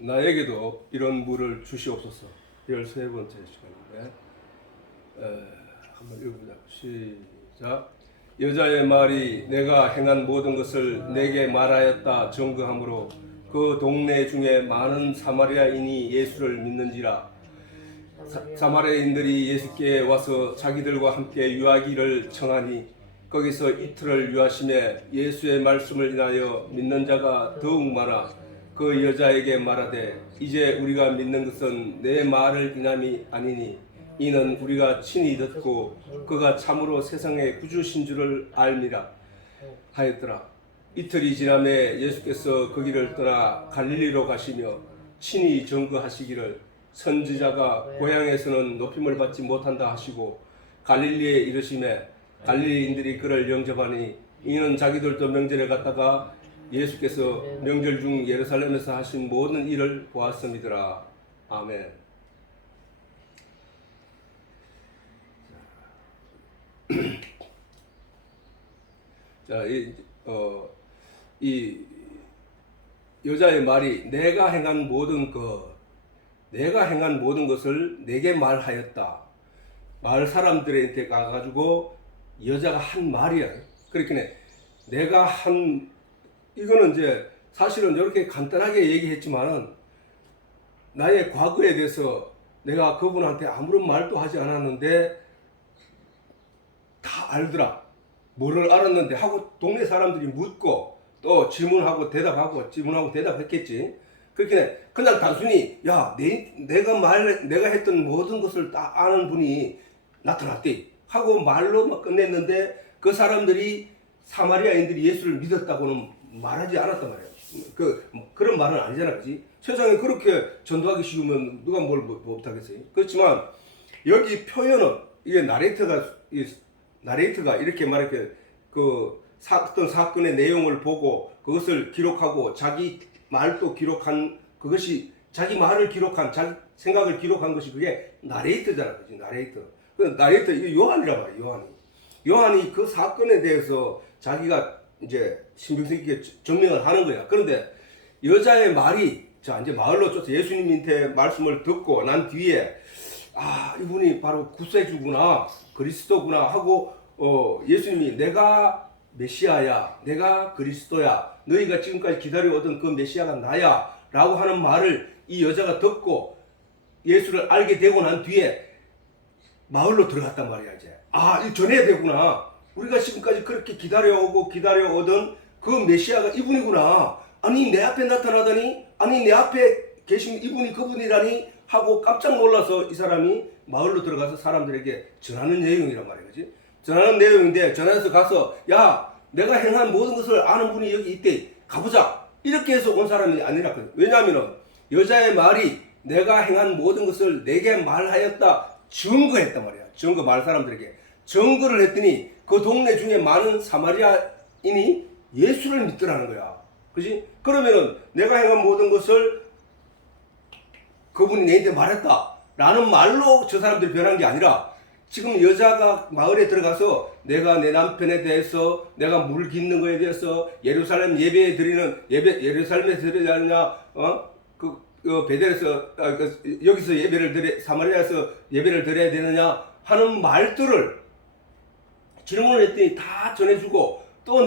나에게도 이런 물을 주시옵소서. 13번째 시간인데 한번 읽어보자. 시작. 여자의 말이 내가 행한 모든 것을 내게 말하였다 증거하므로 그 동네 중에 많은 사마리아인이 예수를 믿는지라. 사마리아인들이 예수께 와서 자기들과 함께 유하기를 청하니 거기서 이틀을 유하심에 예수의 말씀을 인하여 믿는 자가 더욱 많아 그 여자에게 말하되 이제 우리가 믿는 것은 내 말을 인함이 아니니 이는 우리가 친히 듣고 그가 참으로 세상의 구주신 줄을 알미라 하였더라. 이틀이 지남에 예수께서 그 길을 떠나 갈릴리로 가시며 친히 증거하시기를 선지자가 고향에서는 높임을 받지 못한다 하시고 갈릴리에 이르시매 갈릴리인들이 그를 영접하니 이는 자기들도 명절에 갔다가 예수께서 명절 중 예루살렘에서 하신 모든 일을 보았음이더라. 아멘. 자, 이 여자의 말이 내가 행한 모든 것을 내게 말하였다. 마을 사람들한테 가가지고 여자가 한 말이야. 그러니까 내가 한 이거는 이제 사실은 이렇게 간단하게 얘기했지만은 나의 과거에 대해서 내가 그분한테 아무런 말도 하지 않았는데 다 알더라. 뭐를 알았는데 하고 동네 사람들이 묻고 또 질문하고 대답하고 질문하고 대답했겠지. 그렇게 그냥 단순히 야 내가 했던 모든 것을 다 아는 분이 나타났대 하고 말로 끝냈는데 그 사람들이 사마리아인들이 예수를 믿었다고는 말하지 않았단 말이야. 그런 말은 아니잖아, 그렇지? 세상에 그렇게 전도하기 쉬우면 누가 뭘 못하겠어요? 그렇지만 여기 표현은 이게 나레이터가 이렇게 말할게 어떤 사건의 내용을 보고 그것을 기록하고 자기 말도 기록한 그것이 자기 말을 기록한 자기 생각을 기록한 것이 그게 나레이터잖아, 그렇지? 나레이터. 그 나레이터 이게 요한이란 말이야, 요한이 그 사건에 대해서 자기가 이제 신빙성 있게 증명을 하는 거야. 그런데 여자의 말이 자 이제 마을로 쫓아 예수님한테 말씀을 듣고 난 뒤에 이분이 바로 구세주구나 그리스도구나 하고 예수님이 내가 메시아야 내가 그리스도야 너희가 지금까지 기다려오던 그 메시아가 나야 라고 하는 말을 이 여자가 듣고 예수를 알게 되고 난 뒤에 마을로 들어갔단 말이야. 이제 이 전해야 되구나. 우리가 지금까지 그렇게 기다려오던 그 메시아가 이분이구나. 아니 내 앞에 나타나더니 아니 내 앞에 계신 이분이 그분이라니 하고 깜짝 놀라서 이 사람이 마을로 들어가서 사람들에게 전하는 내용이란 말이야. 그렇지? 전하는 내용인데 전해서 가서 야 내가 행한 모든 것을 아는 분이 여기 있대. 가보자. 이렇게 해서 온 사람이 아니라. 왜냐하면 여자의 말이 내가 행한 모든 것을 내게 말하였다. 증거했단 말이야. 증거 마을 사람들에게. 증거를 했더니 그 동네 중에 많은 사마리아인이 예수를 믿더라는 거야. 그지? 그러면은 내가 행한 모든 것을 그분이 내한테 말했다. 라는 말로 저 사람들이 변한 게 아니라 지금 여자가 마을에 들어가서 내가 내 남편에 대해서 내가 물 깃는 거에 대해서 예루살렘 예루살렘에서 드리느냐, 베델에서, 여기서 사마리아에서 예배를 드려야 되느냐 하는 말들을 질문을 했더니 다 전해주고 또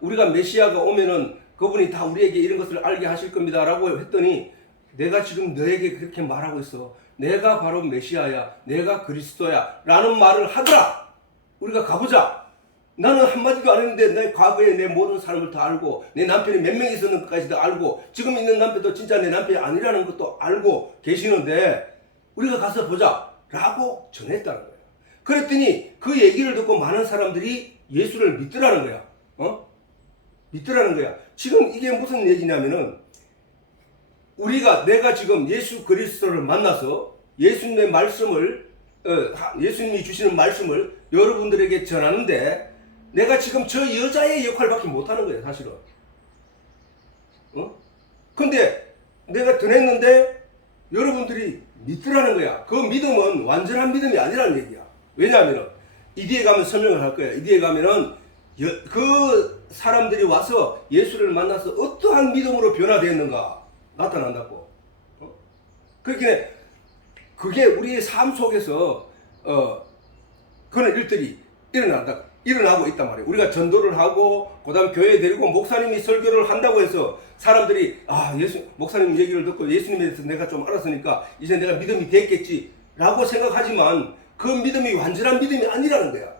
우리가 메시아가 오면은 그분이 다 우리에게 이런 것을 알게 하실 겁니다 라고 했더니 내가 지금 너에게 그렇게 말하고 있어. 내가 바로 메시아야. 내가 그리스도야. 라는 말을 하더라. 우리가 가보자. 나는 한마디도 안 했는데 내 과거에 내 모든 삶을 다 알고 내 남편이 몇 명 있었는 것까지도 알고 지금 있는 남편도 진짜 내 남편이 아니라는 것도 알고 계시는데 우리가 가서 보자. 라고 전했다는 거야. 그랬더니 그 얘기를 듣고 많은 사람들이 예수를 믿더라는 거야. 믿더라는 거야. 지금 이게 무슨 얘기냐면은 내가 지금 예수 그리스도를 만나서 예수님의 말씀을 예수님이 주시는 말씀을 여러분들에게 전하는데 내가 지금 저 여자의 역할밖에 못하는 거예요, 사실은. 근데 내가 전했는데 여러분들이 믿더라는 거야. 그 믿음은 완전한 믿음이 아니라는 얘기야. 왜냐하면 이 뒤에 가면 설명을 할 거야. 이 뒤에 가면은 그 사람들이 와서 예수를 만나서 어떠한 믿음으로 변화되었는가 나타난다고. 그렇게 그게 우리의 삶 속에서 그런 일들이 일어나고 있단 말이에요. 우리가 전도를 하고 그다음 교회에 데리고 목사님이 설교를 한다고 해서 사람들이 목사님 얘기를 듣고 예수님에 대해서 내가 좀 알았으니까 이제 내가 믿음이 됐겠지라고 생각하지만 그 믿음이 완전한 믿음이 아니라는 거야.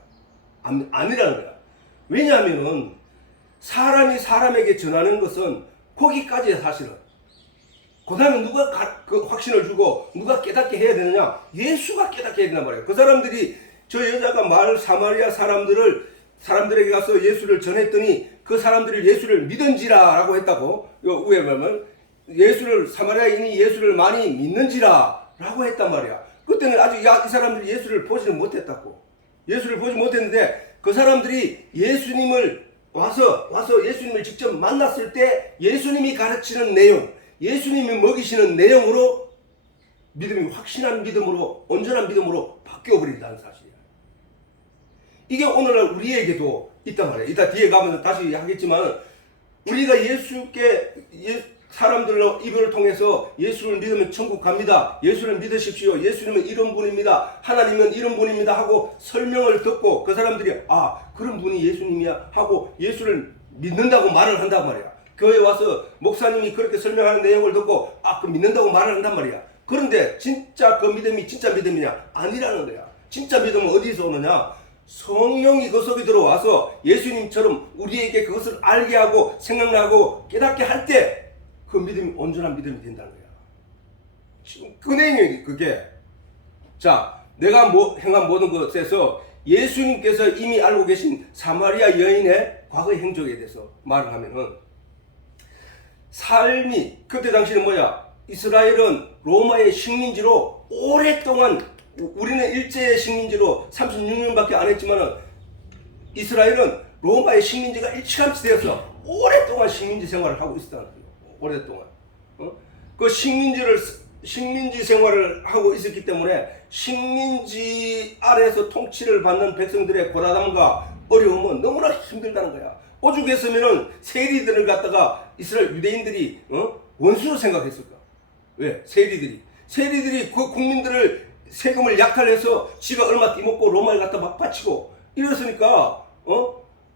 아니라는 거야. 왜냐하면은 사람이 사람에게 전하는 것은 거기까지야 사실은. 그 다음에 누가 그 확신을 주고 누가 깨닫게 해야 되느냐? 예수가 깨닫게 해야 된단 말이에요. 그 사람들이 저 여자가 사마리아 사람들에게 가서 예수를 전했더니 그 사람들이 예수를 믿은지라 라고 했다고. 위에 보면 사마리아인이 예수를 많이 믿는지라 라고 했단 말이야. 그때는 아직 이 사람들이 예수를 보지는 못했다고. 예수를 보지 못했는데 그 사람들이 예수님을 와서 예수님을 직접 만났을 때 예수님이 가르치는 내용, 예수님이 먹이시는 내용으로 믿음이 확신한 믿음으로, 온전한 믿음으로 바뀌어버린다는 사실이야. 이게 오늘날 우리에게도 있단 말이야. 이따 뒤에 가면 다시 하겠지만 우리가 사람들로 입을 통해서 예수를 믿으면 천국 갑니다. 예수를 믿으십시오. 예수님은 이런 분입니다. 하나님은 이런 분입니다. 하고 설명을 듣고 그 사람들이 그런 분이 예수님이야 하고 예수를 믿는다고 말을 한단 말이야. 교회에 와서 목사님이 그렇게 설명하는 내용을 듣고 그 믿는다고 말을 한단 말이야. 그런데 진짜 그 믿음이 진짜 믿음이냐? 아니라는 거야. 진짜 믿음은 어디서 오느냐? 성령이 그 속에 들어와서 예수님처럼 우리에게 그것을 알게 하고 생각나고 깨닫게 할 때 그 믿음이 온전한 믿음이 된다는 거야. 지금 그 내용이 그게. 자, 내가 행한 모든 것에서 예수님께서 이미 알고 계신 사마리아 여인의 과거의 행적에 대해서 말을 하면은 삶이 그때 당시는 이스라엘은 로마의 식민지로 오랫동안 우리는 일제의 식민지로 36년밖에 안 했지만은 이스라엘은 로마의 식민지가 일찌감치 되어서 오랫동안 식민지 생활을 하고 있었다는 거예요. 오랫동안. 그 식민지 생활을 하고 있었기 때문에 식민지 아래에서 통치를 받는 백성들의 고라담과 어려움은 너무나 힘들다는 거야. 오죽했으면은 세리들을 갖다가 이스라엘 유대인들이 원수로 생각했을까? 왜? 세리들이 그 국민들을 세금을 약탈해서 지가 얼마 띠먹고 로마에 갖다 막 바치고 이랬으니까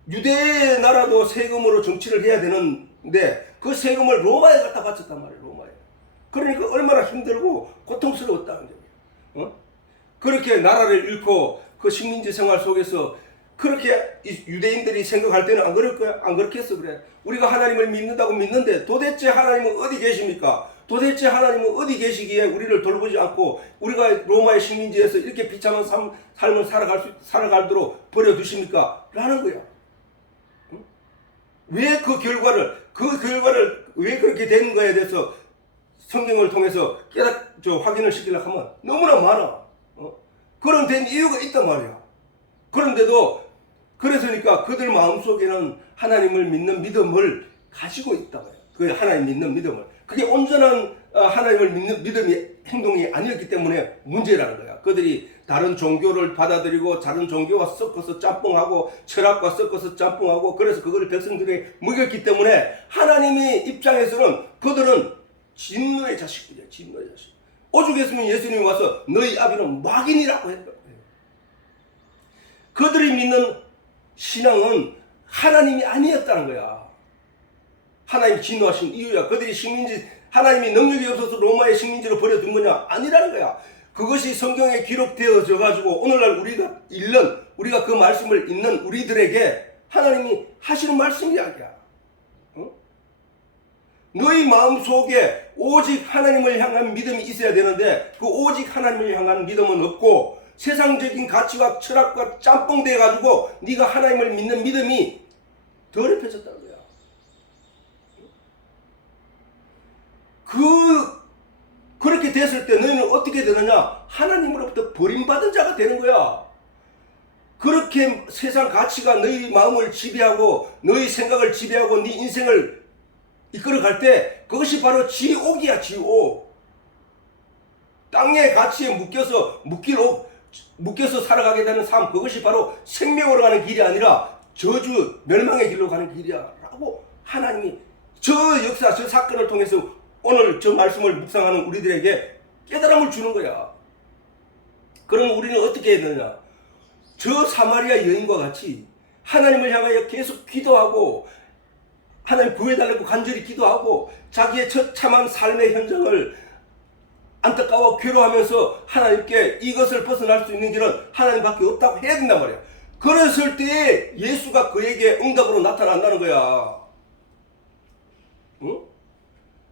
유대 나라도 세금으로 정치를 해야 되는데 그 세금을 로마에 갖다 바쳤단 말이에요. 로마에. 그러니까 얼마나 힘들고 고통스러웠다는 거예요. 그렇게 나라를 잃고 그 식민지 생활 속에서 그렇게 유대인들이 생각할 때는 안 그럴 거야? 안 그렇겠어 그래. 우리가 하나님을 믿는다고 믿는데 도대체 하나님은 어디 계십니까? 도대체 하나님은 어디 계시기에 우리를 돌보지 않고 우리가 로마의 식민지에서 이렇게 비참한 삶을 살아가도록 버려두십니까? 라는 거야. 왜 그 결과를 왜 그렇게 되는 거에 대해서 성경을 통해서 확인을 시키려고 하면 너무나 많아. 그런 된 이유가 있단 말이야. 그런데도 그래서니까 그들 마음속에는 하나님을 믿는 믿음을 가지고 있다고요. 그 하나님 믿는 믿음을. 그게 온전한 하나님을 믿는 믿음의 행동이 아니었기 때문에 문제라는 거야. 그들이 다른 종교를 받아들이고 다른 종교와 섞어서 짬뽕하고 철학과 섞어서 짬뽕하고 그래서 그걸 백성들에게 먹였기 때문에 하나님의 입장에서는 그들은 진노의 자식들이야. 진노의 자식. 오죽했으면 예수님이 와서 너희 아비는 마귀니라고 했다. 그들이 믿는 신앙은 하나님이 아니었다는 거야. 하나님이 진노하신 이유야. 그들이 하나님이 능력이 없어서 로마의 식민지로 버려둔 거냐? 아니라는 거야. 그것이 성경에 기록되어져 가지고 오늘날 우리가 그 말씀을 읽는 우리들에게 하나님이 하시는 말씀 이야기야. 너희 마음속에 오직 하나님을 향한 믿음이 있어야 되는데 그 오직 하나님을 향한 믿음은 없고 세상적인 가치와 철학과 짬뽕돼 가지고 네가 하나님을 믿는 믿음이 더럽혀졌다는 거야. 그렇게 됐을 때 너희는 어떻게 되느냐? 하나님으로부터 버림받은 자가 되는 거야. 그렇게 세상 가치가 너희 마음을 지배하고 너희 생각을 지배하고 네 인생을 이끌어갈 때 그것이 바로 지옥이야. 지옥. 땅의 가치에 묶여서 살아가게 되는 삶, 그것이 바로 생명으로 가는 길이 아니라 저주 멸망의 길로 가는 길이야 라고 하나님이 저 역사 저 사건을 통해서 오늘 저 말씀을 묵상하는 우리들에게 깨달음을 주는 거야. 그럼 우리는 어떻게 해야 되느냐? 저 사마리아 여인과 같이 하나님을 향하여 계속 기도하고 하나님 구해달라고 간절히 기도하고 자기의 처참한 삶의 현장을 안타까워 괴로워하면서 하나님께 이것을 벗어날 수 있는 길은 하나님밖에 없다고 해야 된단 말이야. 그랬을 때 예수가 그에게 응답으로 나타난다는 거야. 응?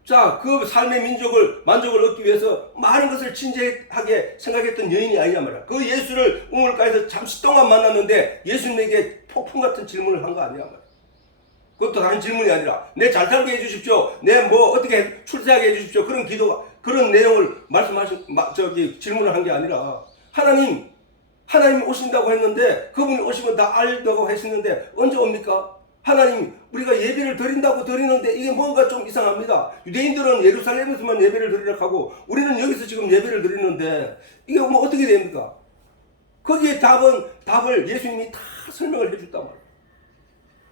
자, 그 삶의 만족을 얻기 위해서 많은 것을 진지하게 생각했던 여인이 아니란 말이야. 그 예수를 우물가에서 잠시 동안 만났는데 예수님에게 폭풍 같은 질문을 한 거 아니야 말이야. 그것도 다른 질문이 아니라 내 잘 살게 해주십시오. 내 뭐 어떻게 출세하게 해주십시오. 그런 내용을 질문을 한 게 아니라 하나님 오신다고 했는데 그분이 오시면 다 알다고 했었는데 언제 옵니까? 하나님, 우리가 예배를 드린다고 드리는데 이게 뭔가 좀 이상합니다. 유대인들은 예루살렘에서만 예배를 드리려고 하고 우리는 여기서 지금 예배를 드리는데 이게 뭐 어떻게 됩니까? 거기에 답을 예수님이 다 설명을 해줬단 말이에요.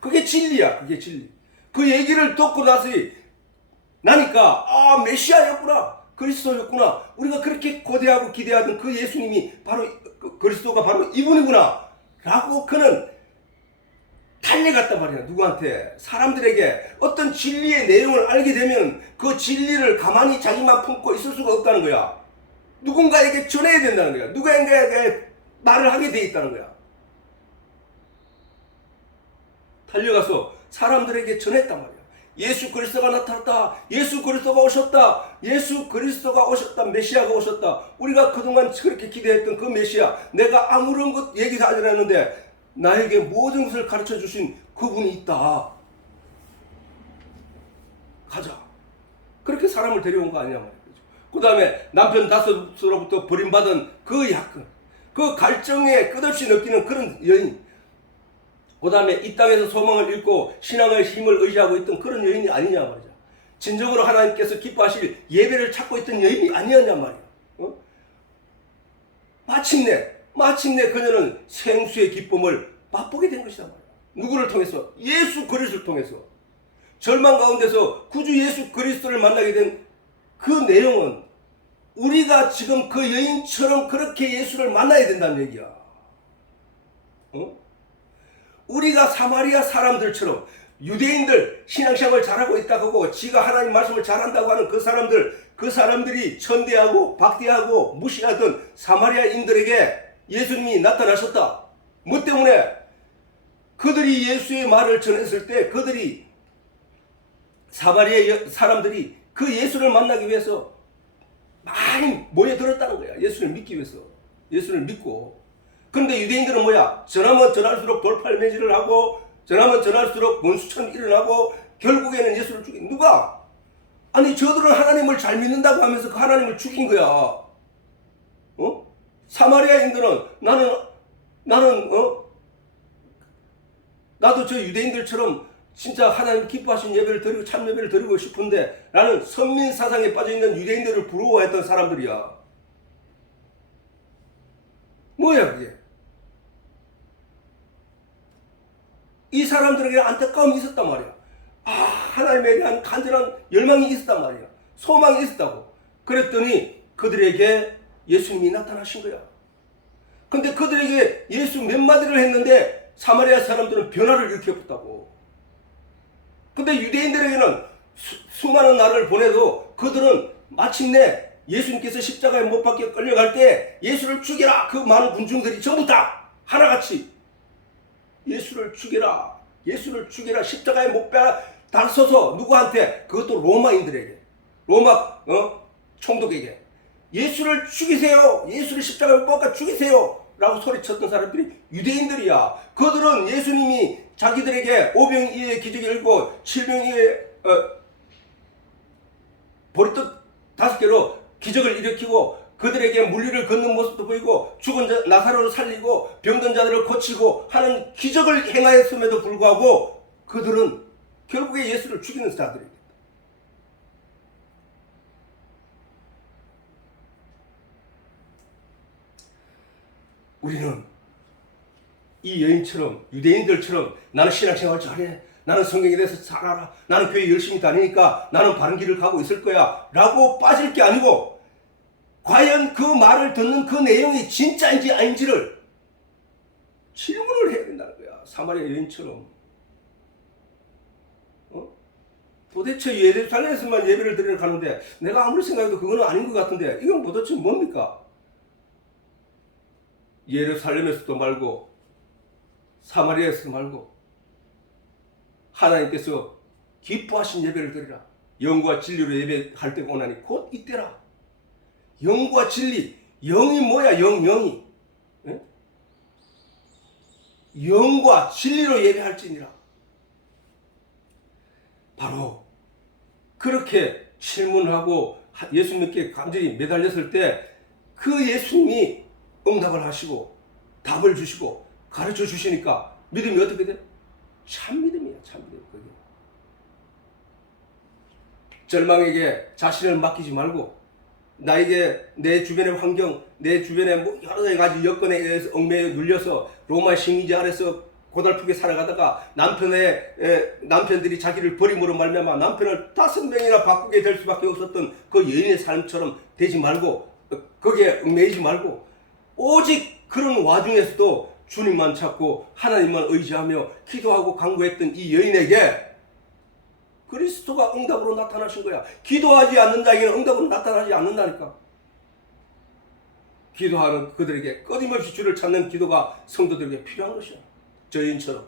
그게 진리야, 그게 진리. 그 얘기를 듣고 나니까 메시아였구나, 그리스도였구나. 우리가 그렇게 고대하고 기대하던 그 예수님이 바로 그리스도가 바로 이분이구나 라고 그는 달려갔단 말이야. 누구한테? 사람들에게. 어떤 진리의 내용을 알게 되면 그 진리를 가만히 자기만 품고 있을 수가 없다는 거야. 누군가에게 전해야 된다는 거야. 누군가에게 말을 하게 돼 있다는 거야. 달려가서 사람들에게 전했단 말이야. 예수 그리스도가 나타났다. 예수 그리스도가 오셨다. 예수 그리스도가 오셨다. 메시아가 오셨다. 우리가 그동안 그렇게 기대했던 그 메시아, 내가 아무런 것 얘기도 하지 않았는데 나에게 모든 것을 가르쳐 주신 그분이 있다. 가자. 그렇게 사람을 데려온 거 아니냐 말이죠. 그 다음에 남편 다섯으로부터 버림받은 그 약간, 그 갈증에 끝없이 느끼는 그런 여인. 그 다음에 이 땅에서 소망을 잃고 신앙의 힘을 의지하고 있던 그런 여인이 아니냐 말이죠. 진정으로 하나님께서 기뻐하실 예배를 찾고 있던 여인이 아니었냐 말이야. 마침내 그녀는 생수의 기쁨을 맛보게 된 것이다 말이야. 누구를 통해서? 예수 그리스도를 통해서. 절망 가운데서 구주 예수 그리스도를 만나게 된 그 내용은 우리가 지금 그 여인처럼 그렇게 예수를 만나야 된다는 얘기야. 우리가 사마리아 사람들처럼 유대인들 신앙생활을 잘하고 있다고 하고 지가 하나님 말씀을 잘한다고 하는 그 사람들이 천대하고 박대하고 무시하던 사마리아인들에게 예수님이 나타나셨다. 뭐 때문에? 그들이 예수의 말을 전했을 때 사마리아 사람들이 그 예수를 만나기 위해서 많이 모여들었다는 거야. 예수를 믿기 위해서. 예수를 믿고. 그런데 유대인들은 뭐야? 전하면 전할수록 돌팔매질을 하고 전하면 전할수록 원수처럼 일어나고 결국에는 예수를 죽인 누가? 아니 저들은 하나님을 잘 믿는다고 하면서 그 하나님을 죽인 거야. 사마리아인들은 나도 저 유대인들처럼 진짜 하나님 기뻐하신 예배를 드리고 참 예배를 드리고 싶은데 나는 선민 사상에 빠져있는 유대인들을 부러워했던 사람들이야. 뭐야 그게? 이 사람들에게 안타까움이 있었단 말이야. 하나님에 대한 간절한 열망이 있었단 말이야. 소망이 있었다고. 그랬더니 그들에게 예수님이 나타나신 거야. 근데 그들에게 예수 몇 마디를 했는데 사마리아 사람들은 변화를 일으켰다고. 근데 유대인들에게는 수많은 날을 보내도 그들은 마침내 예수님께서 십자가에 못 박혀 끌려갈 때 예수를 죽여라. 그 많은 군중들이 전부 다 하나같이 예수를 죽여라. 예수를 죽여라. 십자가에 못 박혀서 누구한테? 그것도 로마인들에게. 로마 총독에게. 예수를 죽이세요. 예수를 십자가에 못 박혀 죽이세요. 라고 소리쳤던 사람들이 유대인들이야. 그들은 예수님이 자기들에게 오병이어의 기적을 일고 칠병이어의 보리떡 5개로 기적을 일으키고 그들에게 물리를 걷는 모습도 보이고 죽은 나사로를 살리고 병든 자들을 고치고 하는 기적을 행하였음에도 불구하고 그들은 결국에 예수를 죽이는 자들입니다. 우리는 이 여인처럼 유대인들처럼 나는 신앙생활 잘해. 나는 성경에 대해서 잘 알아. 나는 교회 열심히 다니니까 나는 바른 길을 가고 있을 거야. 라고 빠질 게 아니고 과연 그 말을 듣는 그 내용이 진짜인지 아닌지를 질문을 해야 된다는 거야. 사마리아 여인처럼. 도대체 예루살렘에서만 예배를 드리러 가는데 내가 아무리 생각해도 그거는 아닌 것 같은데 이건 도대체 뭡니까? 예루살렘에서도 말고 사마리아에서도 말고 하나님께서 기뻐하신 예배를 드리라. 영과 진리로 예배할 때가 오나니 곧 이때라. 영과 진리. 영이 뭐야? 영이. 예? 영과 진리로 예배할지니라. 바로 그렇게 질문하고 예수님께 간절히 매달렸을 때 그 예수님이 응답을 하시고 답을 주시고 가르쳐 주시니까 믿음이 어떻게 돼? 참 믿음이야. 참 믿음. 그게. 절망에게 자신을 맡기지 말고 나에게 내 주변의 환경, 내 주변의 뭐 여러 가지 여건에 의해서 얽매여 눌려서 로마 식민지 아래서 고달프게 살아가다가 남편들이 자기를 버림으로 말미암아 남편을 5명이나 바꾸게 될 수밖에 없었던 그 여인의 삶처럼 되지 말고 거기에 얽매이지 말고 오직 그런 와중에서도 주님만 찾고 하나님만 의지하며 기도하고 간구했던 이 여인에게 그리스도가 응답으로 나타나신 거야. 기도하지 않는 자에게는 응답으로 나타나지 않는다니까. 기도하는 그들에게 끊임없이 주를 찾는 기도가 성도들에게 필요한 것이야. 저 여인처럼.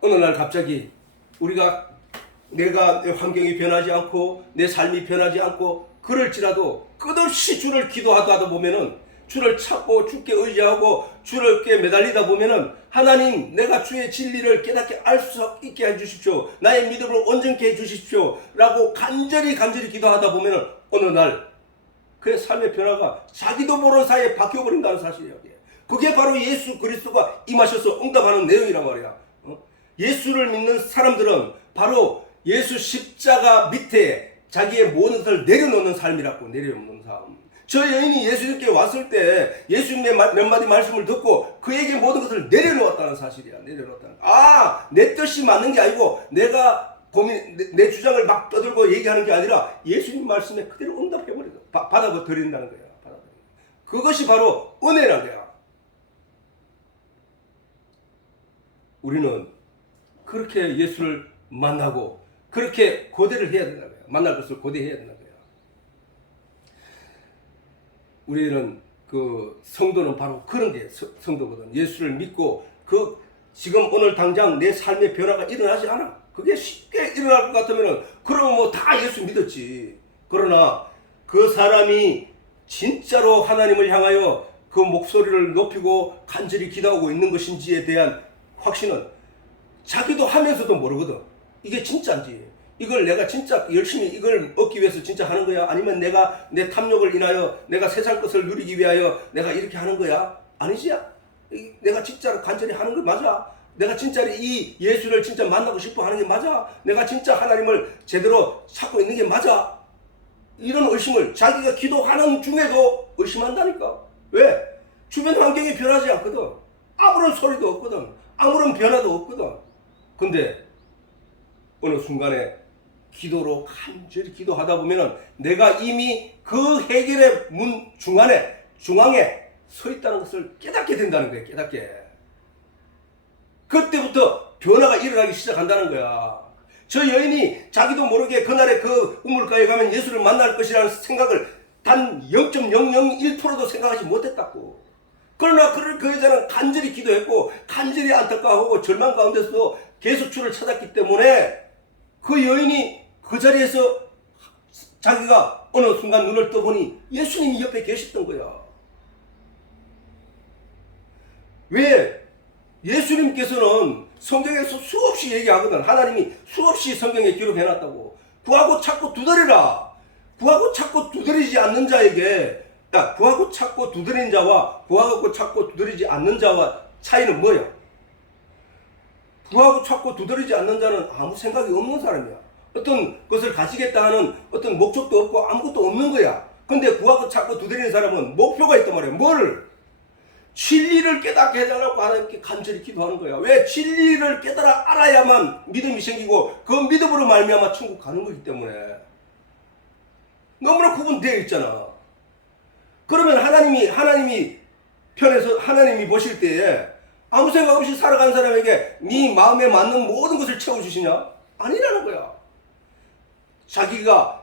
어느 날 갑자기 내가 내 환경이 변하지 않고 내 삶이 변하지 않고 그럴지라도 끝없이 주를 기도하다 보면은 주를 찾고 주께 의지하고 주께 매달리다 보면은 하나님 내가 주의 진리를 깨닫게 알 수 있게 해주십시오. 나의 믿음을 온전케 해주십시오. 라고 간절히 기도하다 보면은 어느 날 그의 삶의 변화가 자기도 모르는 사이에 바뀌어버린다는 사실이야. 그게 바로 예수 그리스도가 임하셔서 응답하는 내용이란 말이야. 예수를 믿는 사람들은 바로 예수 십자가 밑에 자기의 모든 것을 내려놓는 삶이라고. 내려놓는 삶. 저 여인이 예수님께 왔을 때 예수님의 몇 마디 말씀을 듣고 그에게 모든 것을 내려놓았다는 사실이야. 내려놓았다는. 내 뜻이 맞는 게 아니고 내가 내 주장을 막 떠들고 얘기하는 게 아니라 예수님 말씀에 그대로 응답해버리고 받아들인다는 거야. 그것이 바로 은혜란 거야. 우리는 그렇게 예수를 만나고 그렇게 고대를 해야 된다는 거야. 만날 것을 고대해야 된다는 거야. 우리는 성도는 바로 그런 게 성도거든. 예수를 믿고 지금 오늘 당장 내 삶의 변화가 일어나지 않아. 그게 쉽게 일어날 것 같으면은 그럼 뭐 다 예수 믿었지. 그러나 그 사람이 진짜로 하나님을 향하여 그 목소리를 높이고 간절히 기도하고 있는 것인지에 대한 확신은 자기도 하면서도 모르거든. 이게 진짜인지. 이걸 내가 진짜 열심히 이걸 얻기 위해서 진짜 하는 거야? 아니면 내가 내 탐욕을 인하여 내가 세상 것을 누리기 위하여 내가 이렇게 하는 거야? 아니지? 내가 진짜로 간절히 하는 거 맞아? 내가 진짜로 이 예수를 진짜 만나고 싶어 하는 게 맞아? 내가 진짜 하나님을 제대로 찾고 있는 게 맞아? 이런 의심을 자기가 기도하는 중에도 의심한다니까. 왜? 주변 환경이 변하지 않거든. 아무런 소리도 없거든. 아무런 변화도 없거든. 근데 어느 순간에 기도로 간절히 기도하다 보면은 내가 이미 그 해결의 문 중앙에 서 있다는 것을 깨닫게 된다는 거야. 깨닫게. 그때부터 변화가 일어나기 시작한다는 거야. 저 여인이 자기도 모르게 그날의 그 우물가에 가면 예수를 만날 것이라는 생각을 단 0.001%도 생각하지 못했다고. 그러나 그 여자는 간절히 기도했고 간절히 안타까워하고 절망 가운데서도 계속 주를 찾았기 때문에 그 여인이 그 자리에서 자기가 어느 순간 눈을 떠보니 예수님이 옆에 계셨던 거야. 왜? 예수님께서는 성경에서 수없이 얘기하거든. 하나님이 수없이 성경에 기록해놨다고. 구하고 찾고 두드리라. 구하고 찾고 두드리지 않는 자에게, 구하고 찾고 두드린 자와 구하고 찾고 두드리지 않는 자와 차이는 뭐야? 구하고 찾고 두드리지 않는 자는 아무 생각이 없는 사람이야. 어떤 것을 가지겠다 하는 어떤 목적도 없고 아무것도 없는 거야. 근데 구하고 찾고 두드리는 사람은 목표가 있단 말이야. 뭐를? 진리를 깨닫게 해달라고 하나님께 간절히 기도하는 거야. 왜? 진리를 깨달아 알아야만 믿음이 생기고 그 믿음으로 말미암아 천국 가는 거기 때문에. 너무나 구분되어 있잖아. 그러면 하나님이 편에서 하나님이 보실 때에 아무 생각 없이 살아가는 사람에게 네 마음에 맞는 모든 것을 채워주시냐? 아니라는 거야. 자기가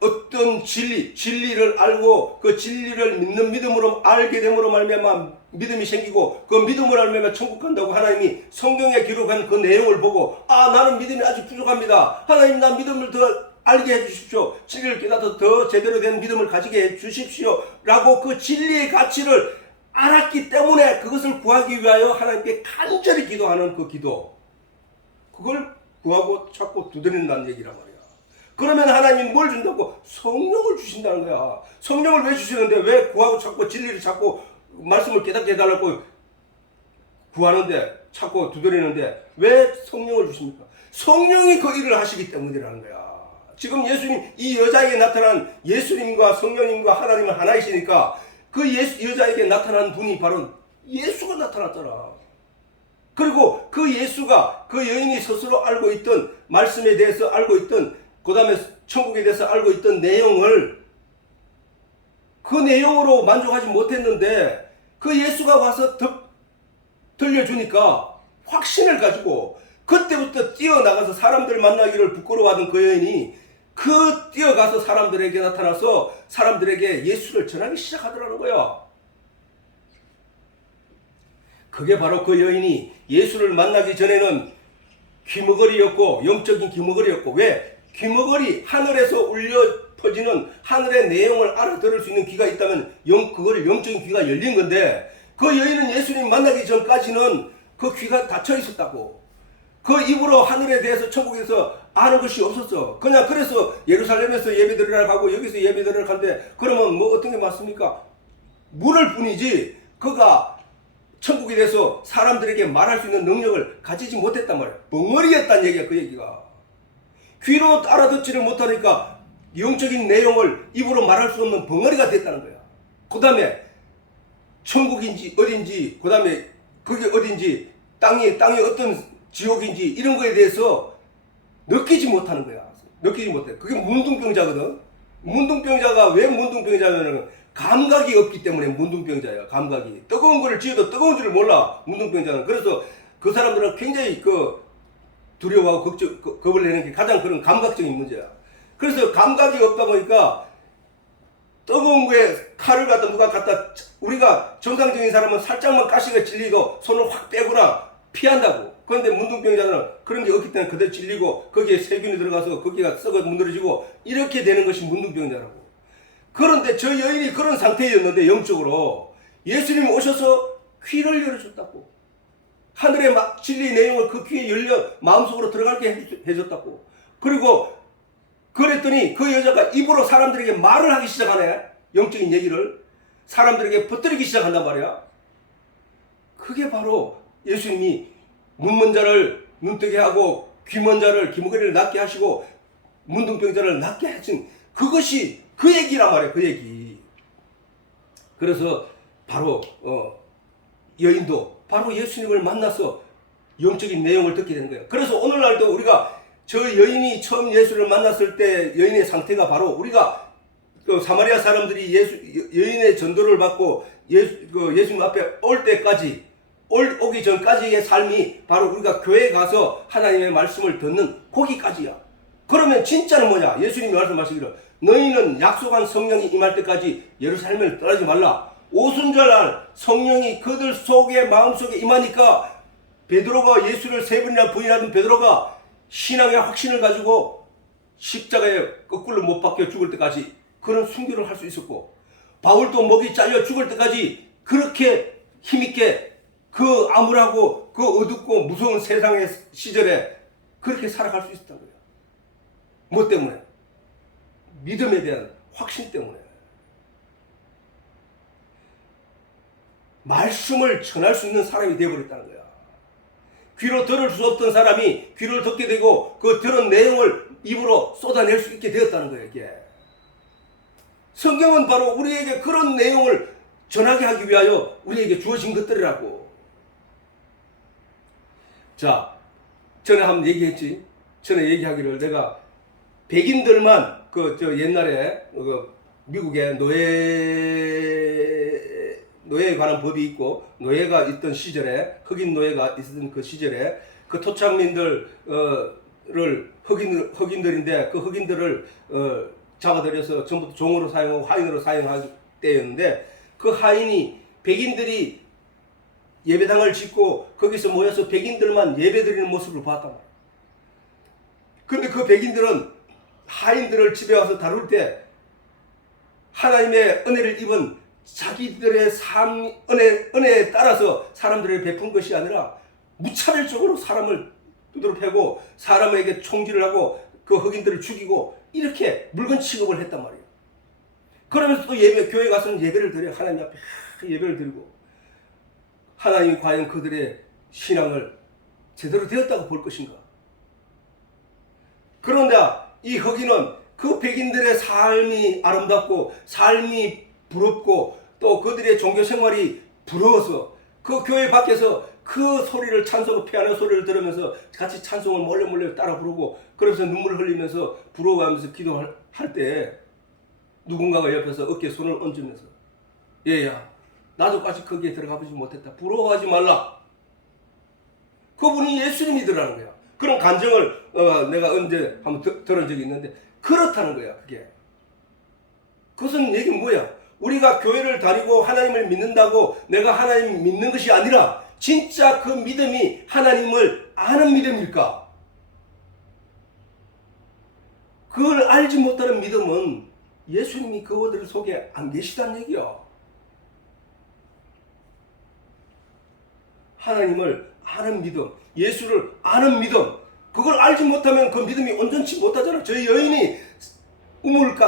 어떤 진리를 알고 그 진리를 믿는 믿음으로 알게 됨으로 말미암아 믿음이 생기고 그 믿음으로 말미암아 천국 간다고 하나님이 성경에 기록한 그 내용을 보고 나는 믿음이 아직 부족합니다. 하나님 나 믿음을 더 알게 해주십시오. 진리를 깨닫아 더 제대로 된 믿음을 가지게 해주십시오. 라고 그 진리의 가치를 알았기 때문에 그것을 구하기 위하여 하나님께 간절히 기도하는 그 기도. 그걸 구하고 찾고 두드린다는 얘기란 말이야. 그러면 하나님이 뭘 준다고? 성령을 주신다는 거야. 성령을 왜 주시는데 왜 구하고 찾고 진리를 찾고 말씀을 깨닫게 해달라고 구하는데 찾고 두드리는데 왜 성령을 주십니까? 성령이 그 일을 하시기 때문이라는 거야. 지금 예수님 이 여자에게 나타난 예수님과 성령님과 하나님은 하나이시니까 그 여자에게 나타난 분이 바로 예수가 나타났잖아. 그리고 그 예수가 그 여인이 스스로 알고 있던 말씀에 대해서 알고 있던 그 다음에 천국에 대해서 알고 있던 내용을 그 내용으로 만족하지 못했는데 그 예수가 와서 들려주니까 확신을 가지고 그때부터 뛰어나가서 사람들 만나기를 부끄러워하던 그 여인이 그 뛰어가서 사람들에게 나타나서 사람들에게 예수를 전하기 시작하더라는 거야. 그게 바로 그 여인이 예수를 만나기 전에는 귀머거리였고 영적인 귀머거리였고 왜? 귀머거리 하늘에서 울려 퍼지는 하늘의 내용을 알아들을 수 있는 귀가 있다면 그거를 영적인 귀가 열린 건데 그 여인은 예수님 만나기 전까지는 그 귀가 닫혀 있었다고. 그 입으로 하늘에 대해서 천국에서 아는 것이 없었어. 그냥 그래서 예루살렘에서 예배드리러 가고 여기서 예배드리러 가는데 그러면 뭐 어떤 게 맞습니까? 물을 뿐이지 그가 천국에 대해서 사람들에게 말할 수 있는 능력을 가지지 못했단 말이야. 벙어리였단 얘기야 그 얘기가. 귀로 알아듣지를 못하니까 영적인 내용을 입으로 말할 수 없는 벙어리가 됐다는 거야. 그 다음에 천국인지 어딘지 그 다음에 그게 어딘지 땅이 어떤 지옥인지 이런 거에 대해서 느끼지 못하는 거야. 느끼지 못해. 그게 문둥병자거든. 문둥병자가 왜 문둥병자냐면 감각이 없기 때문에 문둥병자야. 감각이. 뜨거운 거를 지어도 뜨거운 줄을 몰라. 문둥병자는. 그래서 그 사람들은 굉장히 두려워하고 겁을 내는 게 가장 그런 감각적인 문제야. 그래서 감각이 없다 보니까 뜨거운 거에 칼을 누가 갖다 우리가 정상적인 사람은 살짝만 가시가 찔리고 손을 확 빼거나 피한다고. 그런데 문둥병자는 그런 게 없기 때문에 그대로 찔리고 거기에 세균이 들어가서 거기가 썩어 문드러지고 이렇게 되는 것이 문둥병자라고. 그런데 저 여인이 그런 상태였는데 영적으로 예수님이 오셔서 귀를 열어줬다고. 하늘의 진리 내용을 그 귀에 열려 마음속으로 들어가게 해줬다고. 그리고 그랬더니 그 여자가 입으로 사람들에게 말을 하기 시작하네. 영적인 얘기를 사람들에게 퍼뜨리기 시작한단 말이야. 그게 바로 예수님이 문먼 자를 눈뜨게 하고 귀먼 자를 귀머거리를 낫게 하시고 문둥병자를 낫게 하신 그것이 그 얘기란 말이야. 그 얘기. 그래서 바로 여인도 바로 예수님을 만나서 영적인 내용을 듣게 되는 거예요. 그래서 오늘날도 우리가 저 여인이 처음 예수를 만났을 때 여인의 상태가 바로 우리가 사마리아 사람들이 여인의 전도를 받고 예수님 앞에 올 때까지 오기 전까지의 삶이 바로 우리가 교회에 가서 하나님의 말씀을 듣는 거기까지야. 그러면 진짜는 뭐냐? 예수님이 말씀하시기를 너희는 약속한 성령이 임할 때까지 예루살렘을 떠나지 말라. 오순절날 성령이 그들 속에 마음속에 임하니까 베드로가 예수를 3번이나 부인하던 베드로가 신앙의 확신을 가지고 십자가에 거꾸로 못 박혀 죽을 때까지 그런 순교를 할 수 있었고 바울도 목이 잘려 죽을 때까지 그렇게 힘있게 그 암울하고 그 어둡고 무서운 세상의 시절에 그렇게 살아갈 수 있었던 거예요. 뭐 때문에? 믿음에 대한 확신 때문에. 말씀을 전할 수 있는 사람이 되어버렸다는 거야. 귀로 들을 수 없던 사람이 귀를 듣게 되고 그 들은 내용을 입으로 쏟아낼 수 있게 되었다는 거예요. 이게. 성경은 바로 우리에게 그런 내용을 전하게 하기 위하여 우리에게 주어진 것들이라고. 자, 전에 한번 얘기했지. 전에 얘기하기를 내가 백인들만 저 옛날에 미국에 노예에 관한 법이 있고 노예가 있던 시절에 흑인 노예가 있었던 그 시절에 그 토착민들을 흑인들인데 그 흑인들을 잡아들여서 전부 종으로 사용하고 하인으로 사용할 때였는데 그 하인이 백인들이 예배당을 짓고 거기서 모여서 백인들만 예배드리는 모습을 봤단 말이야. 근데 그 백인들은 하인들을 집에 와서 다룰 때 하나님의 은혜를 입은 자기들의 삶 은혜에 따라서 사람들을 베푼 것이 아니라 무차별적으로 사람을 두드러 패고 사람에게 총질을 하고 그 흑인들을 죽이고 이렇게 물건 취급을 했단 말이에요. 그러면서 또 교회 가서는 예배를 드려 하나님 앞에 예배를 드리고 하나님이 과연 그들의 신앙을 제대로 되었다고 볼 것인가? 그런데 이 흑인은 그 백인들의 삶이 아름답고 삶이 부럽고 또 그들의 종교 생활이 부러워서 그 교회 밖에서 그 소리를 찬송 피아노 소리를 들으면서 같이 찬송을 몰래 따라 부르고 그러면서 눈물을 흘리면서 부러워하면서 기도할 때 누군가가 옆에서 어깨에 손을 얹으면서 얘야 나도 까지 거기에 들어가 보지 못했다. 부러워하지 말라. 그분이 예수님이더라는 거야. 그런 간증을 내가 언제 한번 들은 적이 있는데 그렇다는 거야. 그것은 얘기 뭐야? 우리가 교회를 다니고 하나님을 믿는다고 내가 하나님 믿는 것이 아니라 진짜 그 믿음이 하나님을 아는 믿음일까? 그걸 알지 못하는 믿음은 예수님이 그들을 속에 안 계시다는 얘기야. 하나님을 아는 믿음, 예수를 아는 믿음, 그걸 알지 못하면 그 믿음이 온전치 못하잖아. 저 여인이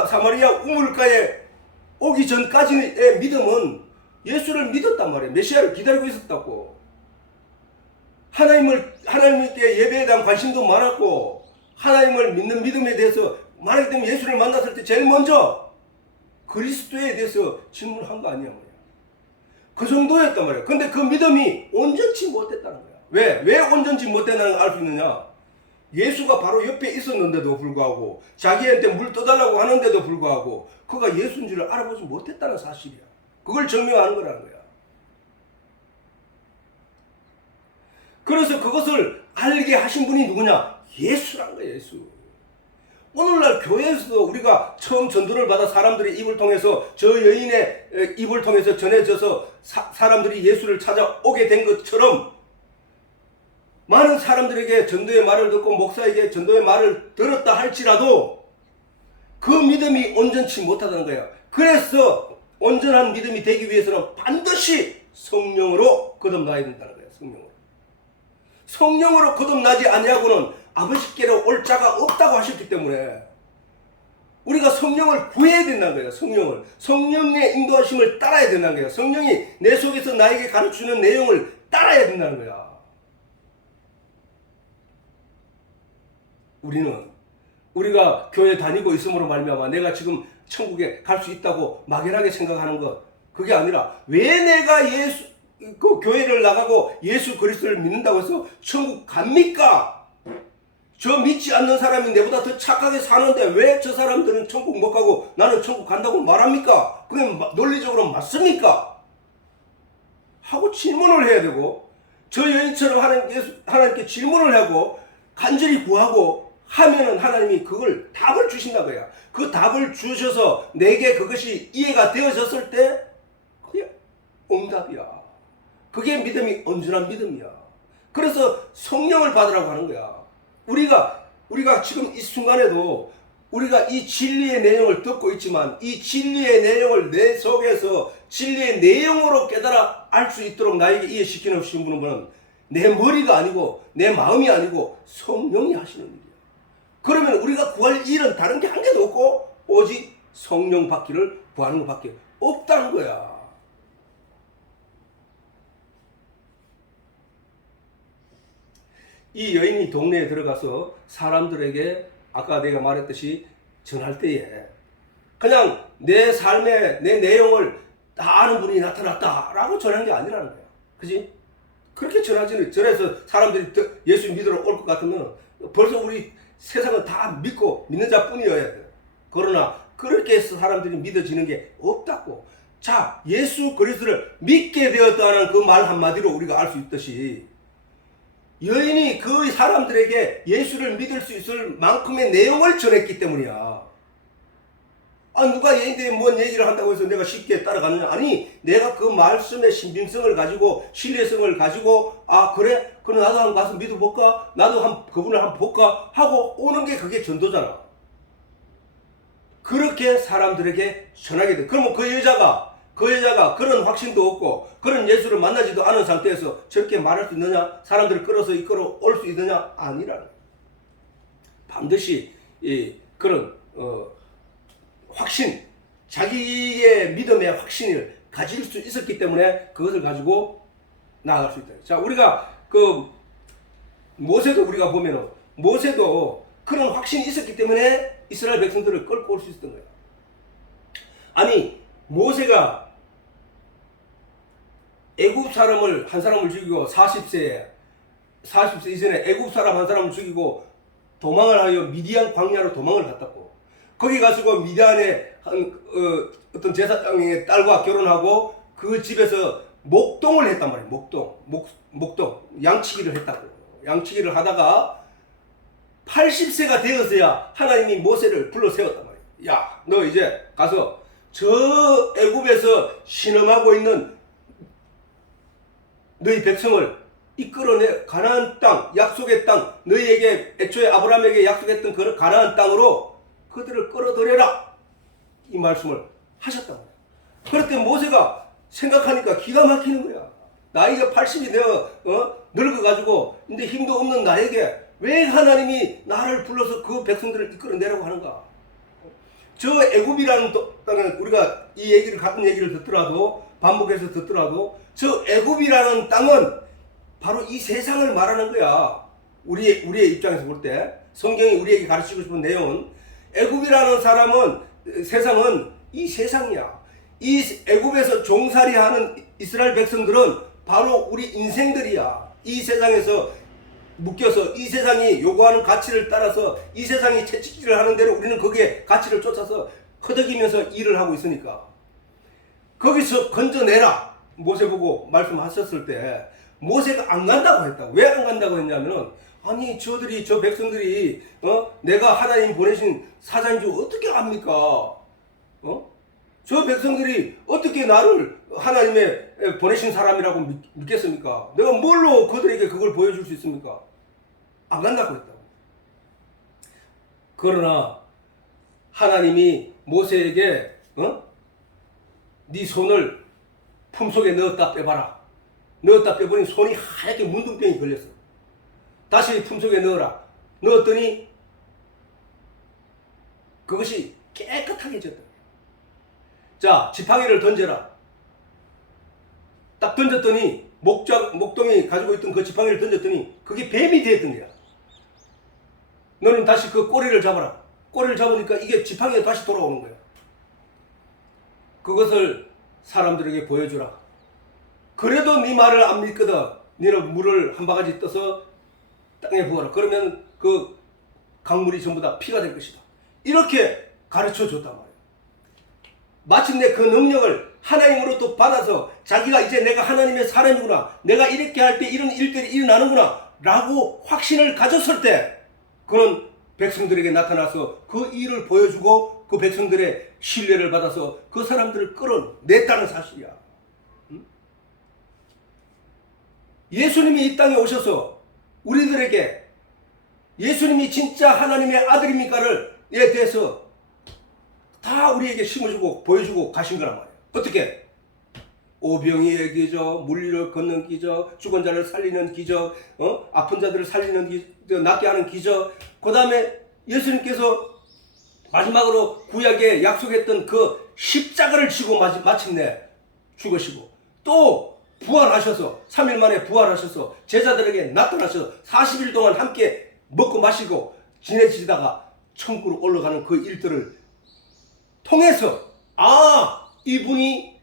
사마리아 우물가에 오기 전까지의 믿음은 예수를 믿었단 말이에요. 메시아를 기다리고 있었다고. 하나님께 예배에 대한 관심도 많았고 하나님을 믿는 믿음에 대해서 말하기 때문에 예수를 만났을 때 제일 먼저 그리스도에 대해서 질문한 거 아니야. 그 정도였단 말이야. 근데 그 믿음이 온전치 못했다는 거야. 왜 온전치 못했다는 걸 알 수 있느냐? 예수가 바로 옆에 있었는데도 불구하고 자기한테 물 떠달라고 하는데도 불구하고 그가 예수인 줄을 알아보지 못했다는 사실이야. 그걸 증명하는 거라는 거야. 그래서 그것을 알게 하신 분이 누구냐? 예수란 거야. 예수. 오늘날 교회에서도 우리가 처음 전도를 받아 사람들의 입을 통해서 저 여인의 입을 통해서 전해져서 사람들이 예수를 찾아오게 된 것처럼 많은 사람들에게 전도의 말을 듣고 목사에게 전도의 말을 들었다 할지라도 그 믿음이 온전치 못하다는 거야. 그래서 온전한 믿음이 되기 위해서는 반드시 성령으로 거듭나야 된다는 거야. 성령으로 거듭나지 아니하고는 아버지께로 올 자가 없다고 하셨기 때문에 우리가 성령을 구해야 된다는 거예요. 성령의 인도하심을 따라야 된다는 거예요. 성령이 내 속에서 나에게 가르치는 내용을 따라야 된다는 거야. 우리가 교회 다니고 있음으로 말미암아 내가 지금 천국에 갈 수 있다고 막연하게 생각하는 것, 그게 아니라 왜 내가 그 교회를 나가고 예수 그리스도를 믿는다고 해서 천국 갑니까? 저 믿지 않는 사람이 내보다 더 착하게 사는데 왜 저 사람들은 천국 못 가고 나는 천국 간다고 말합니까? 그게 논리적으로 맞습니까? 하고 질문을 해야 되고 저 여인처럼 하나님께 질문을 하고 간절히 구하고 하면은 하나님이 그걸 답을 주신다고요. 그 답을 주셔서 내게 그것이 이해가 되어졌을 때 그게 응답이야. 그게 믿음이 온전한 믿음이야. 그래서 성령을 받으라고 하는 거야. 우리가 지금 이 순간에도 우리가 이 진리의 내용을 듣고 있지만 이 진리의 내용을 내 속에서 진리의 내용으로 깨달아 알 수 있도록 나에게 이해시키는 분은 내 머리가 아니고 내 마음이 아니고 성령이 하시는 일이야. 그러면 우리가 구할 일은 다른 게 한 개도 없고 오직 성령 받기를 구하는 것밖에 없다는 거야. 이 여인이 동네에 들어가서 사람들에게 아까 내가 말했듯이 전할 때에 그냥 내 삶의 내 내용을 다 아는 분이 나타났다라고 전한 게 아니라는 거야. 그지? 그렇게 전해서 사람들이 예수 믿으러 올 것 같으면 벌써 우리 세상은 다 믿고 믿는 자뿐이어야 돼. 그러나 그렇게 해서 사람들이 믿어지는 게 없다고. 자, 예수 그리스도를 믿게 되었다는 그 말 한마디로 우리가 알 수 있듯이 여인이 그 사람들에게 예수를 믿을 수 있을 만큼의 내용을 전했기 때문이야. 아, 누가 얘인들이 뭔 얘기를 한다고 해서 내가 쉽게 따라가느냐? 아니, 내가 그 말씀의 신빙성을 가지고 신뢰성을 가지고 아 그래? 그럼 나도 한번 가서 믿어볼까? 나도 그분을 한번 볼까? 하고 오는 게 그게 전도잖아. 그렇게 사람들에게 전하게 돼. 그러면 그 여자가 그런 확신도 없고 그런 예수를 만나지도 않은 상태에서 저렇게 말할 수 있느냐? 사람들을 끌어서 이끌어 올 수 있느냐? 아니라는. 반드시 그런 확신, 자기의 믿음의 확신을 가질 수 있었기 때문에 그것을 가지고 나아갈 수 있다. 자, 우리가 그 모세도 우리가 보면은 모세도 그런 확신이 있었기 때문에 이스라엘 백성들을 끌고 올 수 있었던 거예요. 아니, 모세가 애굽 사람을 한 사람을 죽이고 40세 이전에 애굽 사람 한 사람을 죽이고 도망을 하여 미디안 광야로 도망을 갔다고. 거기 가지고 미디안의 어떤 제사장의 딸과 결혼하고 그 집에서 목동을 했단 말이에요. 목동 양치기를 했다고. 양치기를 하다가 80세가 되어서야 하나님이 모세를 불러 세웠단 말이에요. 야, 너 이제 가서 저 애굽에서 신음하고 있는 너희 백성을 이끌어내 가나안 땅, 약속의 땅, 너희에게 애초에 아브라함에게 약속했던 그 가나안 땅으로 그들을 끌어들여라. 이 말씀을 하셨단 말이에요. 그럴 때 모세가 생각하니까 기가 막히는 거야. 나이가 80이 되어 늙어가지고 이제 힘도 없는 나에게 왜 하나님이 나를 불러서 그 백성들을 이끌어내라고 하는가. 저 애굽이라는 땅은 우리가 이 얘기를 같은 얘기를 듣더라도 반복해서 듣더라도 저 애굽이라는 땅은 바로 이 세상을 말하는 거야. 우리의 입장에서 볼 때 성경이 우리에게 가르치고 싶은 내용은 애굽이라는 세상은 이 세상이야. 이 애굽에서 종살이하는 이스라엘 백성들은 바로 우리 인생들이야. 이 세상에서 묶여서 이 세상이 요구하는 가치를 따라서 이 세상이 채찍질을 하는 대로 우리는 거기에 가치를 쫓아서 허덕이면서 일을 하고 있으니까 거기서 건져내라. 모세 보고 말씀하셨을 때 모세가 안 간다고 했다고. 왜 안 간다고 했냐면은 아니 저 백성들이 내가 하나님 보내신 사자인 줄 어떻게 압니까? 저 백성들이 어떻게 나를 하나님의 보내신 사람이라고 믿겠습니까? 내가 뭘로 그들에게 그걸 보여줄 수 있습니까? 안 간다고 했다고. 그러나 하나님이 모세에게 네 손을 품속에 넣었다 빼봐라. 넣었다 빼보니 손이 하얗게 문둥병이 걸렸어. 다시 품속에 넣어라. 넣었더니 그것이 깨끗하게 졌다. 자, 지팡이를 던져라. 딱 던졌더니 목동이 가지고 있던 그 지팡이를 던졌더니 그게 뱀이 되었던 거야. 너는 다시 그 꼬리를 잡아라. 꼬리를 잡으니까 이게 지팡이가 다시 돌아오는 거야. 그것을 사람들에게 보여주라. 그래도 네 말을 안 믿거든. 너는 물을 한 바가지 떠서 땅에 부어라. 그러면 그 강물이 전부 다 피가 될 것이다. 이렇게 가르쳐 줬단 말이에요. 마침내 그 능력을 하나님으로부터 받아서 자기가 이제 내가 하나님의 사람이구나. 내가 이렇게 할 때 이런 일들이 일어나는구나. 라고 확신을 가졌을 때 그는 백성들에게 나타나서 그 일을 보여주고 그 백성들의 신뢰를 받아서 그 사람들을 끌어냈다는 사실이야. 예수님이 이 땅에 오셔서 우리들에게 예수님이 진짜 하나님의 아들입니까를 에 대해서 다 우리에게 심어주고 보여주고 가신 거란 말이에요. 어떻게? 오병이의 기적, 물리를 걷는 기적, 죽은 자를 살리는 기적, 아픈 자들을 살리는 기적, 낫게 하는 기적. 그 다음에 예수님께서 마지막으로 구약에 약속했던 그 십자가를 지고 마침내 죽으시고 또 부활하셔서 3일 만에 부활하셔서 제자들에게 나타나셔서 40일 동안 함께 먹고 마시고 지내시다가 천국으로 올라가는 그 일들을 통해서 이분이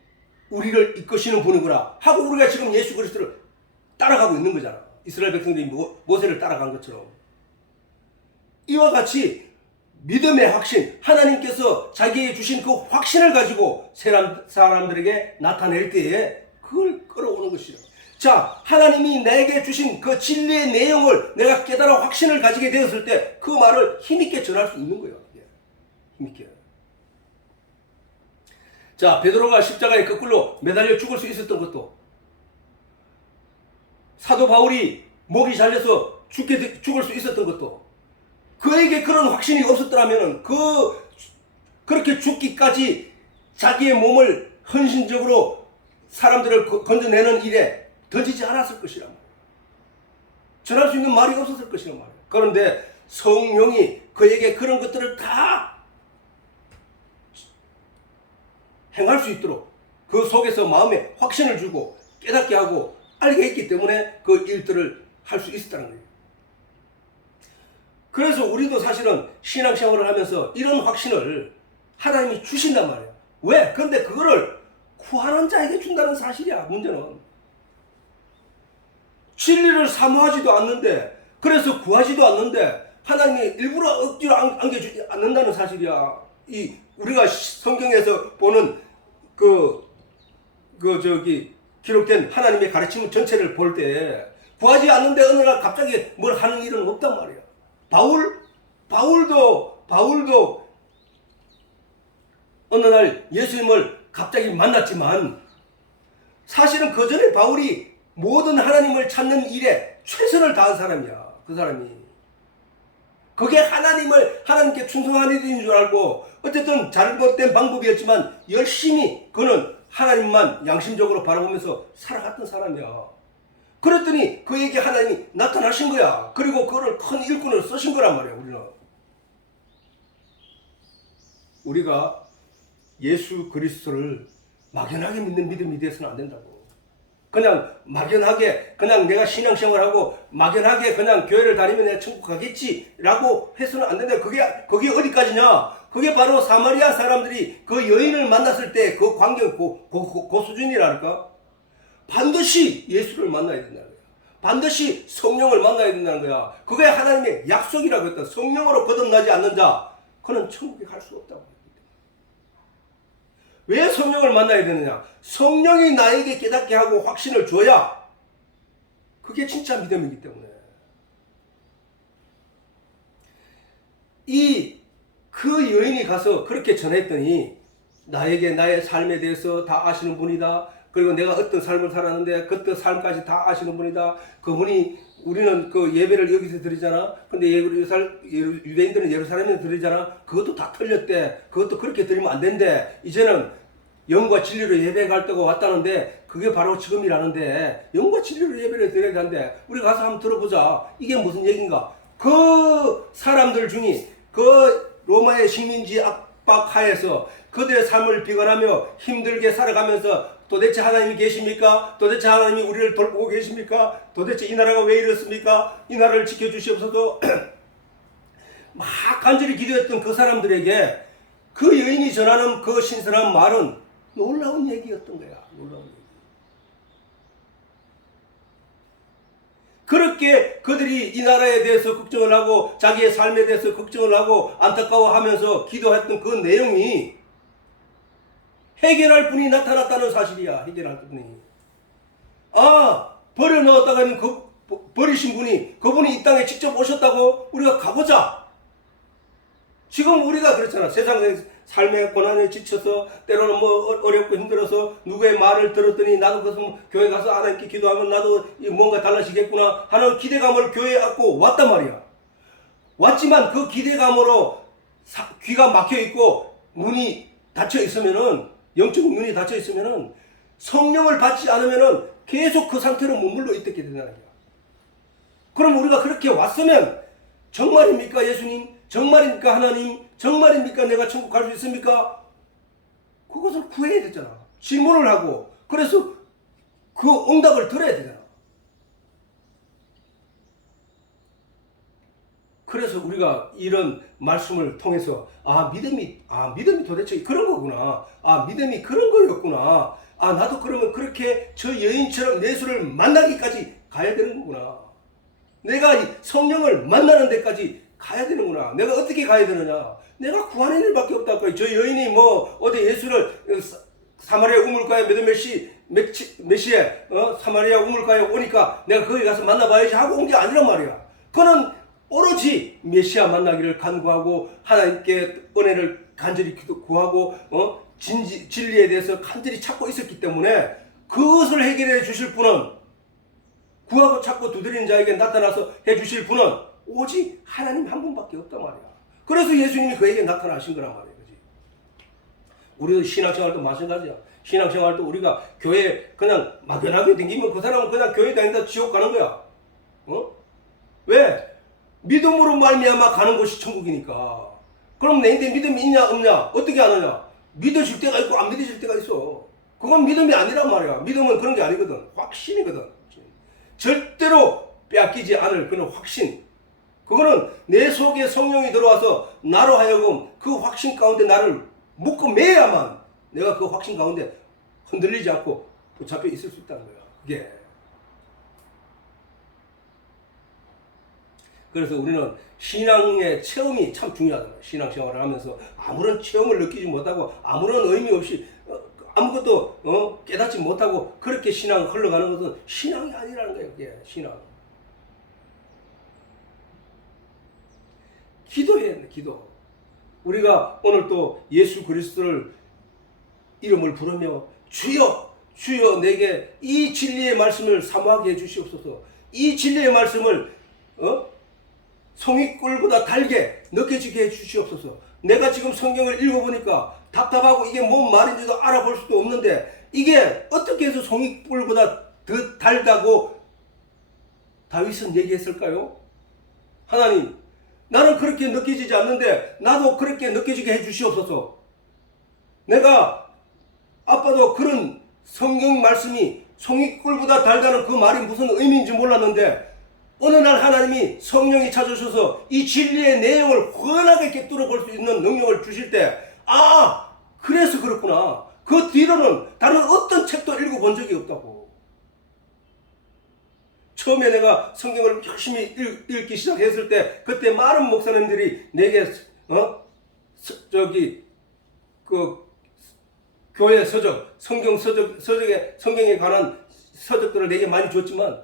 우리를 이끄시는 분이구나 하고 우리가 지금 예수 그리스도를 따라가고 있는 거잖아. 이스라엘 백성들이 모세를 따라간 것처럼. 이와 같이 믿음의 확신, 하나님께서 자기에게 주신 그 확신을 가지고 사람들에게 나타낼 때에 그걸 끌어오는 것이죠. 자, 하나님이 내게 주신 그 진리의 내용을 내가 깨달아 확신을 가지게 되었을 때 그 말을 힘있게 전할 수 있는 거예요. 힘있게. 자, 베드로가 십자가에 거꾸로 매달려 죽을 수 있었던 것도, 사도 바울이 목이 잘려서 죽을 수 있었던 것도, 그에게 그런 확신이 없었더라면 그렇게 죽기까지 자기의 몸을 헌신적으로 사람들을 건져내는 일에 던지지 않았을 것이란 말이에요. 전할 수 있는 말이 없었을 것이란 말이에요. 그런데 성령이 그에게 그런 것들을 다 행할 수 있도록 그 속에서 마음에 확신을 주고 깨닫게 하고 알게 했기 때문에 그 일들을 할 수 있었다는 거예요. 그래서 우리도 사실은 신앙생활을 하면서 이런 확신을 하나님이 주신단 말이에요. 왜? 그런데 그거를 구하는 자에게 준다는 사실이야. 문제는 진리를 사모하지도 않는데, 그래서 구하지도 않는데 하나님이 일부러 억지로 안겨주지 않는다는 사실이야. 우리가 성경에서 보는 기록된 하나님의 가르침 전체를 볼 때 구하지 않는데 어느 날 갑자기 뭘 하는 일은 없단 말이야. 바울도 어느 날 예수님을 갑자기 만났지만 사실은 그 전에 바울이 모든 하나님을 찾는 일에 최선을 다한 사람이야. 그 사람이. 그게 하나님께 충성하는 일인 줄 알고 어쨌든 잘못된 방법이었지만 열심히 그는 하나님만 양심적으로 바라보면서 살아갔던 사람이야. 그랬더니 그에게 하나님이 나타나신 거야. 그리고 그를 큰 일꾼을 쓰신 거란 말이야. 우리가 예수 그리스도를 막연하게 믿는 믿음이 되어서는 안 된다고. 그냥 막연하게 그냥 내가 신앙생활하고 막연하게 그냥 교회를 다니면 내가 천국 가겠지라고 해서는 안 된다. 그게 어디까지냐? 그게 바로 사마리아 사람들이 그 여인을 만났을 때 그 광경 그 수준이라니까. 반드시 예수를 만나야 된다는 거야. 반드시 성령을 만나야 된다는 거야. 그게 하나님의 약속이라고 했다. 성령으로 거듭나지 않는 자 그는 천국에 갈 수 없다고. 왜 성령을 만나야 되느냐? 성령이 나에게 깨닫게 하고 확신을 줘야 그게 진짜 믿음이기 때문에. 그 여인이 가서 그렇게 전했더니 나에게 나의 삶에 대해서 다 아시는 분이다. 그리고 내가 어떤 삶을 살았는데 그때 삶까지 다 아시는 분이다. 그분이 우리는 그 예배를 여기서 드리잖아. 근데 유대인들은 예루살렘에서 드리잖아. 그것도 다 틀렸대. 그것도 그렇게 드리면 안 된대. 이제는 영과 진리로 예배 갈 때가 왔다는데 그게 바로 지금이라는데 영과 진리로 예배를 드려야 하는데 우리 가서 한번 들어보자. 이게 무슨 얘기인가? 그 사람들 중에 그 로마의 식민지 압박하에서 그들의 삶을 비관하며 힘들게 살아가면서 도대체 하나님이 계십니까? 도대체 하나님이 우리를 돌보고 계십니까? 도대체 이 나라가 왜 이렇습니까? 이 나라를 지켜주시옵소서. 막 간절히 기도했던 그 사람들에게 그 여인이 전하는 그 신선한 말은 놀라운 얘기였던 거야. 놀라운 얘기. 그렇게 그들이 이 나라에 대해서 걱정을 하고 자기의 삶에 대해서 걱정을 하고 안타까워하면서 기도했던 그 내용이 해결할 분이 나타났다는 사실이야. 해결할 분이. 버려놓았다가 하면 버리신 분이 그분이 이 땅에 직접 오셨다고 우리가 가보자. 지금 우리가 그렇잖아. 세상의 삶의 고난에 지쳐서 때로는 어렵고 힘들어서 누구의 말을 들었더니 나도 그것은 교회 가서 하나님께 기도하면 나도 뭔가 달라지겠구나 하는 기대감을 교회에 안고 왔단 말이야. 왔지만 그 기대감으로 귀가 막혀 있고 눈이 닫혀 있으면은 영적 눈이 닫혀 있으면은 성령을 받지 않으면은 계속 그 상태로 머물러 있게 된다는 거야. 그럼 우리가 그렇게 왔으면 정말입니까 예수님? 정말입니까 하나님? 정말입니까 내가 천국 갈 수 있습니까? 그것을 구해야 되잖아. 질문을 하고 그래서 그 응답을 들어야 되잖아. 그래서 우리가 이런 말씀을 통해서 믿음이 도대체 그런 거구나. 믿음이 그런 거였구나. 나도 그러면 그렇게 저 여인처럼 예수를 만나기까지 가야 되는 거구나. 내가 성령을 만나는 데까지 가야 되는구나. 내가 어떻게 가야 되느냐. 내가 구하는 일밖에 없다고. 저 여인이 뭐 어디 예수를 사마리아 우물가에 몇 시에 사마리아 우물가에 오니까 내가 거기 가서 만나봐야지 하고 온 게 아니란 말이야. 그는 오로지 메시아 만나기를 간구하고 하나님께 은혜를 간절히 구하고 진리에 대해서 간절히 찾고 있었기 때문에 그것을 해결해 주실 분은, 구하고 찾고 두드리는 자에게 나타나서 해 주실 분은 오직 하나님 한 분밖에 없단 말이야. 그래서 예수님이 그에게 나타나신 거란 말이야. 그지? 우리도 신앙생활도 마찬가지야. 신앙생활도 우리가 교회 그냥 막연하게 댕기면 그 사람은 그냥 교회 다니다 지옥 가는 거야. 왜? 믿음으로 말미암아 가는 곳이 천국이니까. 그럼 내인데 믿음이 있냐 없냐 어떻게 아느냐? 믿어질 때가 있고 안 믿어질 때가 있어. 그건 믿음이 아니란 말이야. 믿음은 그런 게 아니거든. 확신이거든. 절대로 빼앗기지 않을 그런 확신. 그거는 내 속에 성령이 들어와서 나로 하여금 그 확신 가운데 나를 묶어 매야만 내가 그 확신 가운데 흔들리지 않고 붙잡혀 있을 수 있다는 거야. 그게. 그래서 우리는 신앙의 체험이 참 중요하다. 신앙생활을 하면서 아무런 체험을 느끼지 못하고 아무런 의미 없이 아무것도 깨닫지 못하고 그렇게 신앙을 흘러가는 것은 신앙이 아니라는 거예요. 그게 신앙. 기도해야 돼. 기도. 우리가 오늘 또 예수 그리스도를 이름을 부르며 주여 주여 내게 이 진리의 말씀을 사모하게 해주시옵소서. 이 진리의 말씀을 송이꿀보다 달게 느껴지게 해주시옵소서. 내가 지금 성경을 읽어보니까 답답하고 이게 뭔 말인지도 알아볼 수도 없는데 이게 어떻게 해서 송이꿀보다 더 달다고 다윗은 얘기했을까요? 하나님, 나는 그렇게 느껴지지 않는데 나도 그렇게 느껴지게 해주시옵소서. 내가 아빠도 그런 성경 말씀이 송이꿀보다 달다는 그 말이 무슨 의미인지 몰랐는데 어느 날 하나님이 성령이 찾아오셔서 이 진리의 내용을 환하게 꿰뚫어 볼 수 있는 능력을 주실 때 그래서 그렇구나. 그 뒤로는 다른 어떤 책도 읽어본 적이 없다고. 처음에 내가 성경을 열심히 읽기 시작했을 때 그때 많은 목사님들이 내게 교회 서적, 성경에 관한 서적들을 내게 많이 줬지만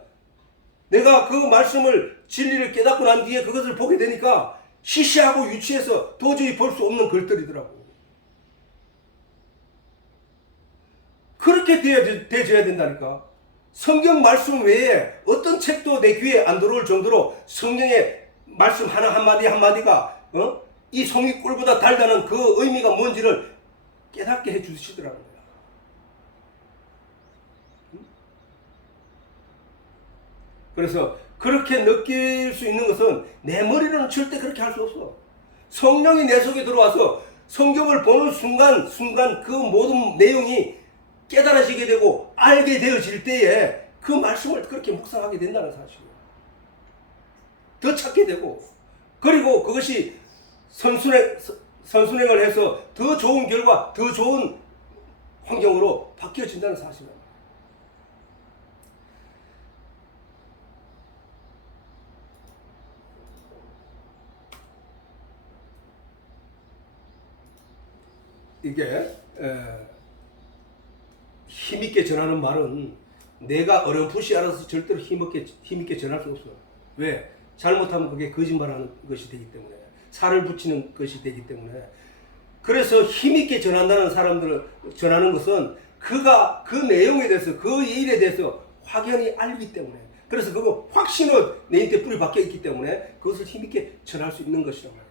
내가 그 말씀을 진리를 깨닫고 난 뒤에 그것을 보게 되니까 시시하고 유치해서 도저히 볼 수 없는 글들이더라고. 그렇게 되어져야 된다니까. 성경 말씀 외에 어떤 책도 내 귀에 안 들어올 정도로 성경의 말씀 한마디 한마디가 이 송이꿀보다 달다는 그 의미가 뭔지를 깨닫게 해주시더라고요. 그래서 그렇게 느낄 수 있는 것은 내 머리로는 절대 그렇게 할 수 없어. 성령이 내 속에 들어와서 성경을 보는 순간 그 모든 내용이 깨달아지게 되고 알게 되어질 때에 그 말씀을 그렇게 묵상하게 된다는 사실이에요. 더 찾게 되고 그리고 그것이 선순행을 해서 더 좋은 결과, 더 좋은 환경으로 바뀌어진다는 사실입니다. 이게 힘있게 전하는 말은 내가 어렴풋이 알아서 절대로 힘있게 전할 수 없어요. 왜? 잘못하면 그게 거짓말하는 것이 되기 때문에, 살을 붙이는 것이 되기 때문에. 그래서 힘있게 전한다는 사람들을 전하는 것은 그가 그 내용에 대해서, 그 일에 대해서 확연히 알기 때문에, 그래서 그거 확신으로 내 인태 뿌리 박혀 있기 때문에 그것을 힘있게 전할 수 있는 것이란 말이에요.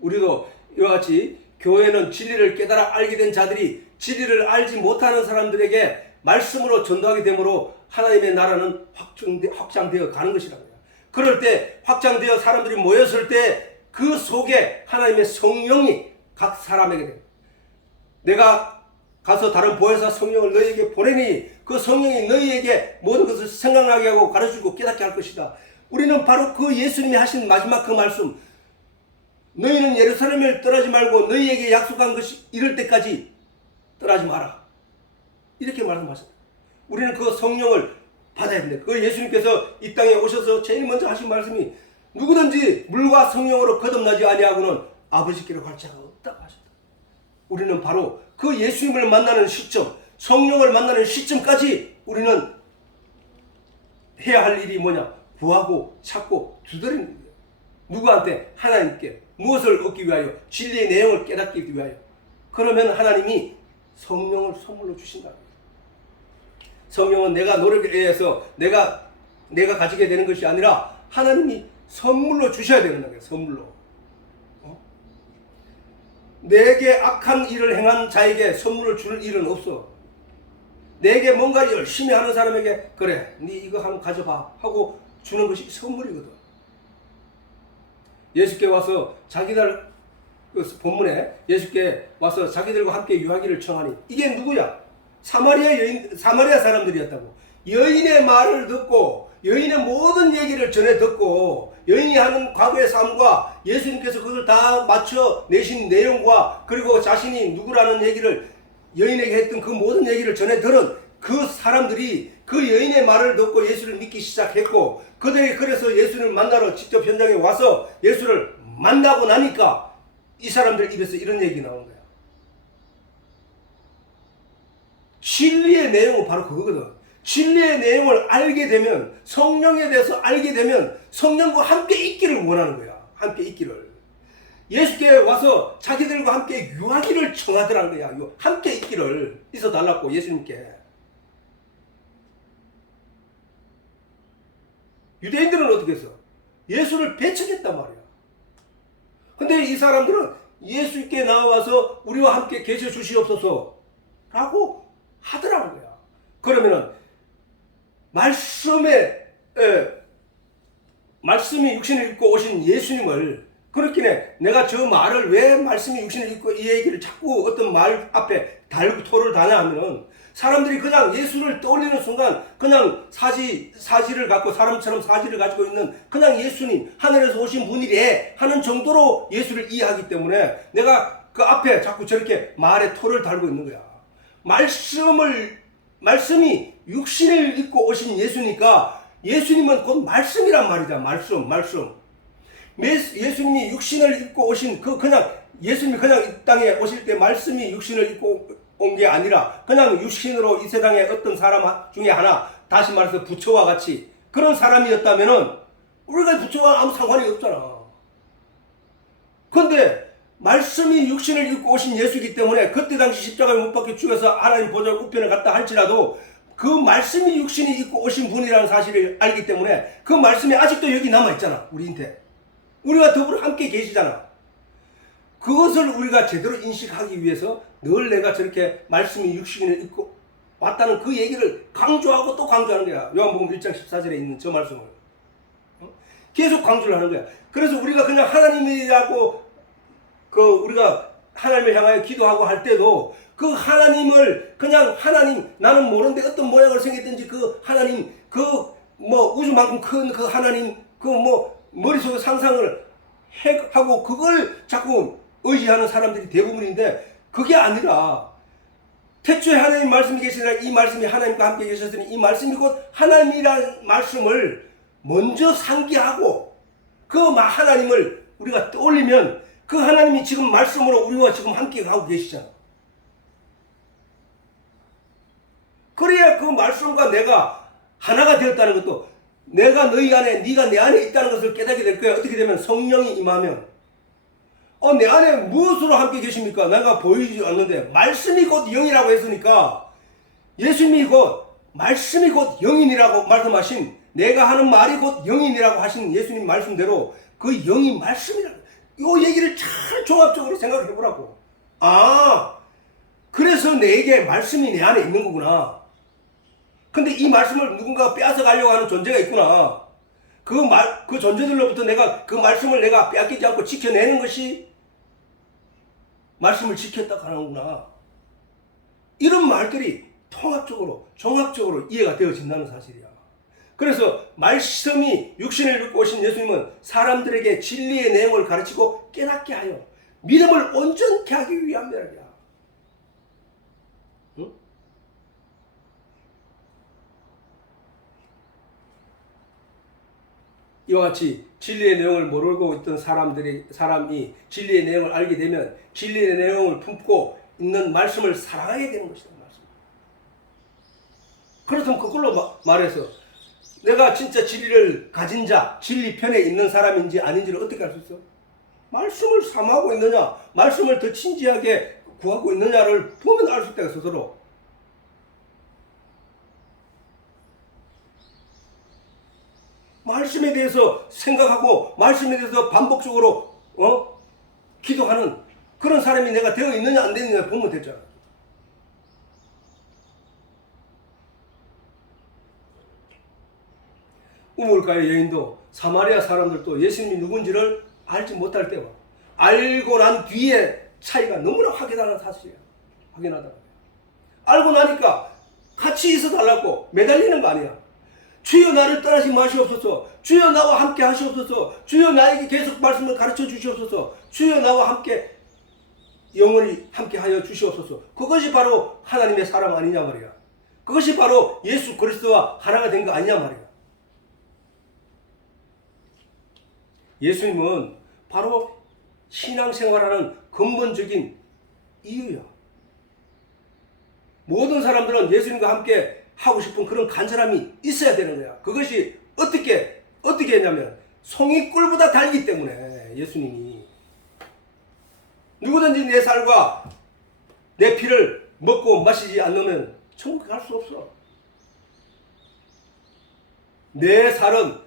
우리도 이와 같이 교회는 진리를 깨달아 알게 된 자들이 진리를 알지 못하는 사람들에게 말씀으로 전도하게 되므로 하나님의 나라는 확장되어 가는 것이라고요. 그럴 때 확장되어 사람들이 모였을 때 그 속에 하나님의 성령이 각 사람에게 됩니다. 내가 가서 다른 보혜사 성령을 너희에게 보내니 그 성령이 너희에게 모든 것을 생각나게 하고 가르치고 깨닫게 할 것이다. 우리는 바로 그 예수님이 하신 마지막 그 말씀, 너희는 예루살렘을 떠나지 말고 너희에게 약속한 것이 이럴 때까지 떠나지 마라, 이렇게 말씀하셨다. 우리는 그 성령을 받아야 된다. 그 예수님께서 이 땅에 오셔서 제일 먼저 하신 말씀이 누구든지 물과 성령으로 거듭나지 아니하고는 아버지께로 갈 자가 없다고 하셨다. 우리는 바로 그 예수님을 만나는 시점, 성령을 만나는 시점까지 우리는 해야 할 일이 뭐냐? 구하고 찾고 두드리는 거예요. 누구한테? 하나님께. 무엇을 얻기 위하여? 진리의 내용을 깨닫기 위하여. 그러면 하나님이 성령을 선물로 주신다. 성령은 내가 노력에 의해서 내가 가지게 되는 것이 아니라 하나님이 선물로 주셔야 되는 거예요. 선물로. 내게 악한 일을 행한 자에게 선물을 주는 일은 없어. 내게 뭔가 열심히 하는 사람에게 그래, 네 이거 한번 가져봐 하고 주는 것이 선물이거든. 예수께 와서 자기들 그 본문에 예수께 와서 자기들과 함께 유하기를 청하니 이게 누구야? 사마리아 사람들이었다고. 여인의 말을 듣고 여인의 모든 얘기를 전해 듣고 여인이 하는 과거의 삶과 예수님께서 그걸 다 맞춰 내신 내용과 그리고 자신이 누구라는 얘기를 여인에게 했던 그 모든 얘기를 전해 들은 그 사람들이 그 여인의 말을 듣고 예수를 믿기 시작했고 그들이 그래서 예수를 만나러 직접 현장에 와서 예수를 만나고 나니까 이 사람들 입에서 이런 얘기 나오는 거야. 진리의 내용은 바로 그거거든. 진리의 내용을 알게 되면 성령에 대해서 알게 되면 성령과 함께 있기를 원하는 거야. 함께 있기를. 예수께 와서 자기들과 함께 유하기를 청하더라는 거야. 함께 있기를 있어달라고 예수님께. 유대인들은 어떻게 했어? 예수를 배척했단 말이야. 근데 이 사람들은 예수께 나와서 우리와 함께 계셔 주시옵소서 라고 하더라는 거야. 그러면은 말씀이 육신을 입고 오신 예수님을 그렇기에 내가 저 말을 왜 말씀이 육신을 입고 이 얘기를 자꾸 어떤 말 앞에 토를 다냐 하면은 사람들이 그냥 예수를 떠올리는 순간 그냥 사지를 갖고 사람처럼 사지를 가지고 있는 그냥 예수님 하늘에서 오신 분이래 하는 정도로 예수를 이해하기 때문에 내가 그 앞에 자꾸 저렇게 말에 토를 달고 있는 거야. 말씀이 육신을 입고 오신 예수니까 예수님은 곧 말씀이란 말이다. 말씀. 예수님이 육신을 입고 오신 예수님이 그냥 이 땅에 오실 때 말씀이 육신을 입고 온 게 아니라 그냥 육신으로 이 세상에 어떤 사람 중에 하나, 다시 말해서 부처와 같이 그런 사람이었다면은 우리가 부처와 아무 상관이 없잖아. 근데 말씀이 육신을 입고 오신 예수이기 때문에 그때 당시 십자가에 못 박혀 죽여서 하나님 보좌 우편에 갔다 할지라도 그 말씀이 육신이 입고 오신 분이라는 사실을 알기 때문에 그 말씀이 아직도 여기 남아있잖아. 우리한테. 우리가 더불어 함께 계시잖아. 그것을 우리가 제대로 인식하기 위해서 늘 내가 저렇게 말씀이 육신을 입고 왔다는 그 얘기를 강조하고 또 강조하는 거야. 요한복음 1장 14절에 있는 저 말씀을. 계속 강조를 하는 거야. 그래서 우리가 그냥 하나님이라고 우리가 하나님을 향하여 기도하고 할 때도 그 하나님을 그냥 하나님 나는 모르는데 어떤 모양을 생겼든지 그 하나님 우주만큼 큰 그 하나님 머릿속에 상상을 하고 그걸 자꾸 의지하는 사람들이 대부분인데 그게 아니라 태초에 하나님 말씀이 계시니라 이 말씀이 하나님과 함께 계셨으니 이 말씀이 곧 하나님이라는 말씀을 먼저 상기하고 그 하나님을 우리가 떠올리면 그 하나님이 지금 말씀으로 우리와 지금 함께 하고 계시잖아. 그래야 그 말씀과 내가 하나가 되었다는 것도 내가 너희 안에 네가 내 안에 있다는 것을 깨닫게 될 거야. 어떻게 되면 성령이 임하면 내 안에 무엇으로 함께 계십니까? 내가 보이지 않는데 말씀이 곧 영이라고 했으니까 예수님이 곧 말씀이 곧 영인이라고 말씀하신 내가 하는 말이 곧 영인이라고 하신 예수님 말씀대로 그 영이 말씀이라고 이 얘기를 잘 종합적으로 생각해 보라고. 그래서 내게 말씀이 내 안에 있는 거구나. 근데 이 말씀을 누군가가 빼앗아 가려고 하는 존재가 있구나. 그 존재들로부터 내가 그 말씀을 내가 빼앗기지 않고 지켜내는 것이 말씀을 지켰다 하는구나. 이런 말들이 통합적으로, 종합적으로 이해가 되어진다는 사실이야. 그래서 말씀이 육신을 입고 오신 예수님은 사람들에게 진리의 내용을 가르치고 깨닫게 하여 믿음을 온전케 하기 위한 면이야. 응? 이와 같이 진리의 내용을 모르고 있던 사람이 진리의 내용을 알게 되면 진리의 내용을 품고 있는 말씀을 사랑하게 되는 것이다. 말씀. 그렇다면 그걸로 말해서 내가 진짜 진리를 가진 자, 진리 편에 있는 사람인지 아닌지를 어떻게 알 수 있어? 말씀을 사모하고 있느냐, 말씀을 더 진지하게 구하고 있느냐를 보면 알 수 있다. 스스로. 말씀에 대해서 생각하고 말씀에 대해서 반복적으로 기도하는 그런 사람이 내가 되어 있느냐 안 되느냐 보면 되잖아. 우물가의 여인도 사마리아 사람들도 예수님이 누군지를 알지 못할 때와 알고 난 뒤에 차이가 너무나 확연한 사실이야. 확연하다. 알고 나니까 같이 있어 달라고 매달리는 거 아니야. 주여 나를 떠나지 마시옵소서. 주여 나와 함께 하시옵소서. 주여 나에게 계속 말씀을 가르쳐 주시옵소서. 주여 나와 함께 영원히 함께 하여 주시옵소서. 그것이 바로 하나님의 사랑 아니냐 말이야. 그것이 바로 예수 그리스도와 하나가 된 거 아니냐 말이야. 예수님은 바로 신앙생활하는 근본적인 이유야. 모든 사람들은 예수님과 함께 하고 싶은 그런 간절함이 있어야 되는 거야. 그것이 어떻게 했냐면 송이 꿀보다 달기 때문에 예수님이 누구든지 내 살과 내 피를 먹고 마시지 않으면 천국 갈 수 없어. 내 살은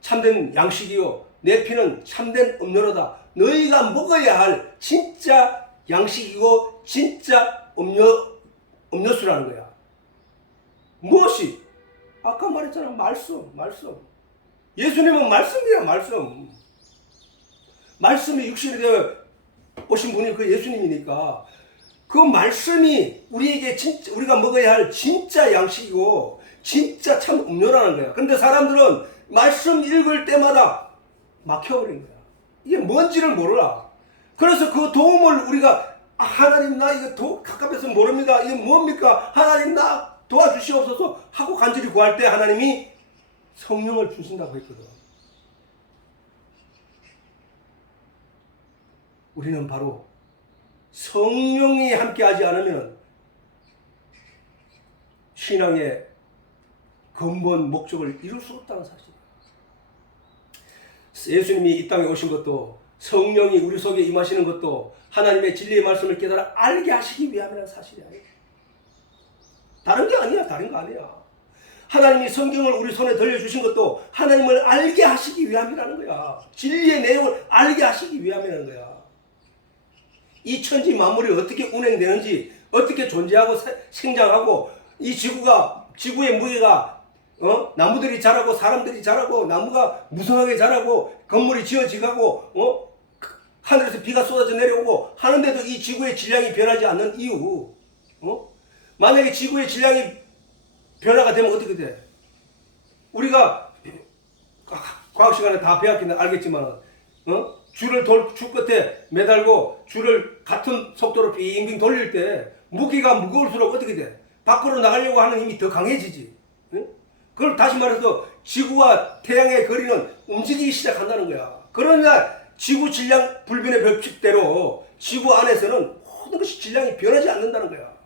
참된 양식이요 내 피는 참된 음료로다. 너희가 먹어야 할 진짜 양식이고 진짜 음료수라는 거야. 무엇이? 아까 말했잖아. 말씀. 예수님은 말씀이야. 말씀이 육신이 되어 오신 분이 그 예수님이니까 그 말씀이 우리에게 진짜 우리가 먹어야 할 진짜 양식이고 진짜 참 음료라는 거야. 근데 사람들은 말씀 읽을 때마다 막혀버린 거야. 이게 뭔지를 몰라. 그래서 그 도움을 우리가 하나님 나 이거 가깝게서 모릅니다. 이게 뭡니까? 하나님 나 도와주시옵소서 하고 간절히 구할 때 하나님이 성령을 주신다고 했거든. 우리는 바로 성령이 함께하지 않으면 신앙의 근본 목적을 이룰 수 없다는 사실이에요. 예수님이 이 땅에 오신 것도 성령이 우리 속에 임하시는 것도 하나님의 진리의 말씀을 깨달아 알게 하시기 위함이라는 사실이야. 다른 거 아니야. 하나님이 성경을 우리 손에 들려주신 것도 하나님을 알게 하시기 위함이라는 거야. 진리의 내용을 알게 하시기 위함이라는 거야. 이 천지 만물이 어떻게 운행되는지, 어떻게 존재하고 생장하고, 이 지구의 무게가 나무들이 자라고 사람들이 자라고 나무가 무성하게 자라고 건물이 지어지고 하늘에서 비가 쏟아져 내려오고 하는데도 이 지구의 질량이 변하지 않는 이유. 만약에 지구의 질량이 변화가 되면 어떻게 돼? 우리가 과학 시간에 다 배웠긴 알겠지만 줄을 줄 끝에 매달고 줄을 같은 속도로 빙빙 돌릴 때 무게가 무거울수록 어떻게 돼? 밖으로 나가려고 하는 힘이 더 강해지지. 그걸 다시 말해서 지구와 태양의 거리는 움직이기 시작한다는 거야. 그러나 지구 질량 불변의 법칙대로 지구 안에서는 모든 것이 질량이 변하지 않는다는 거야.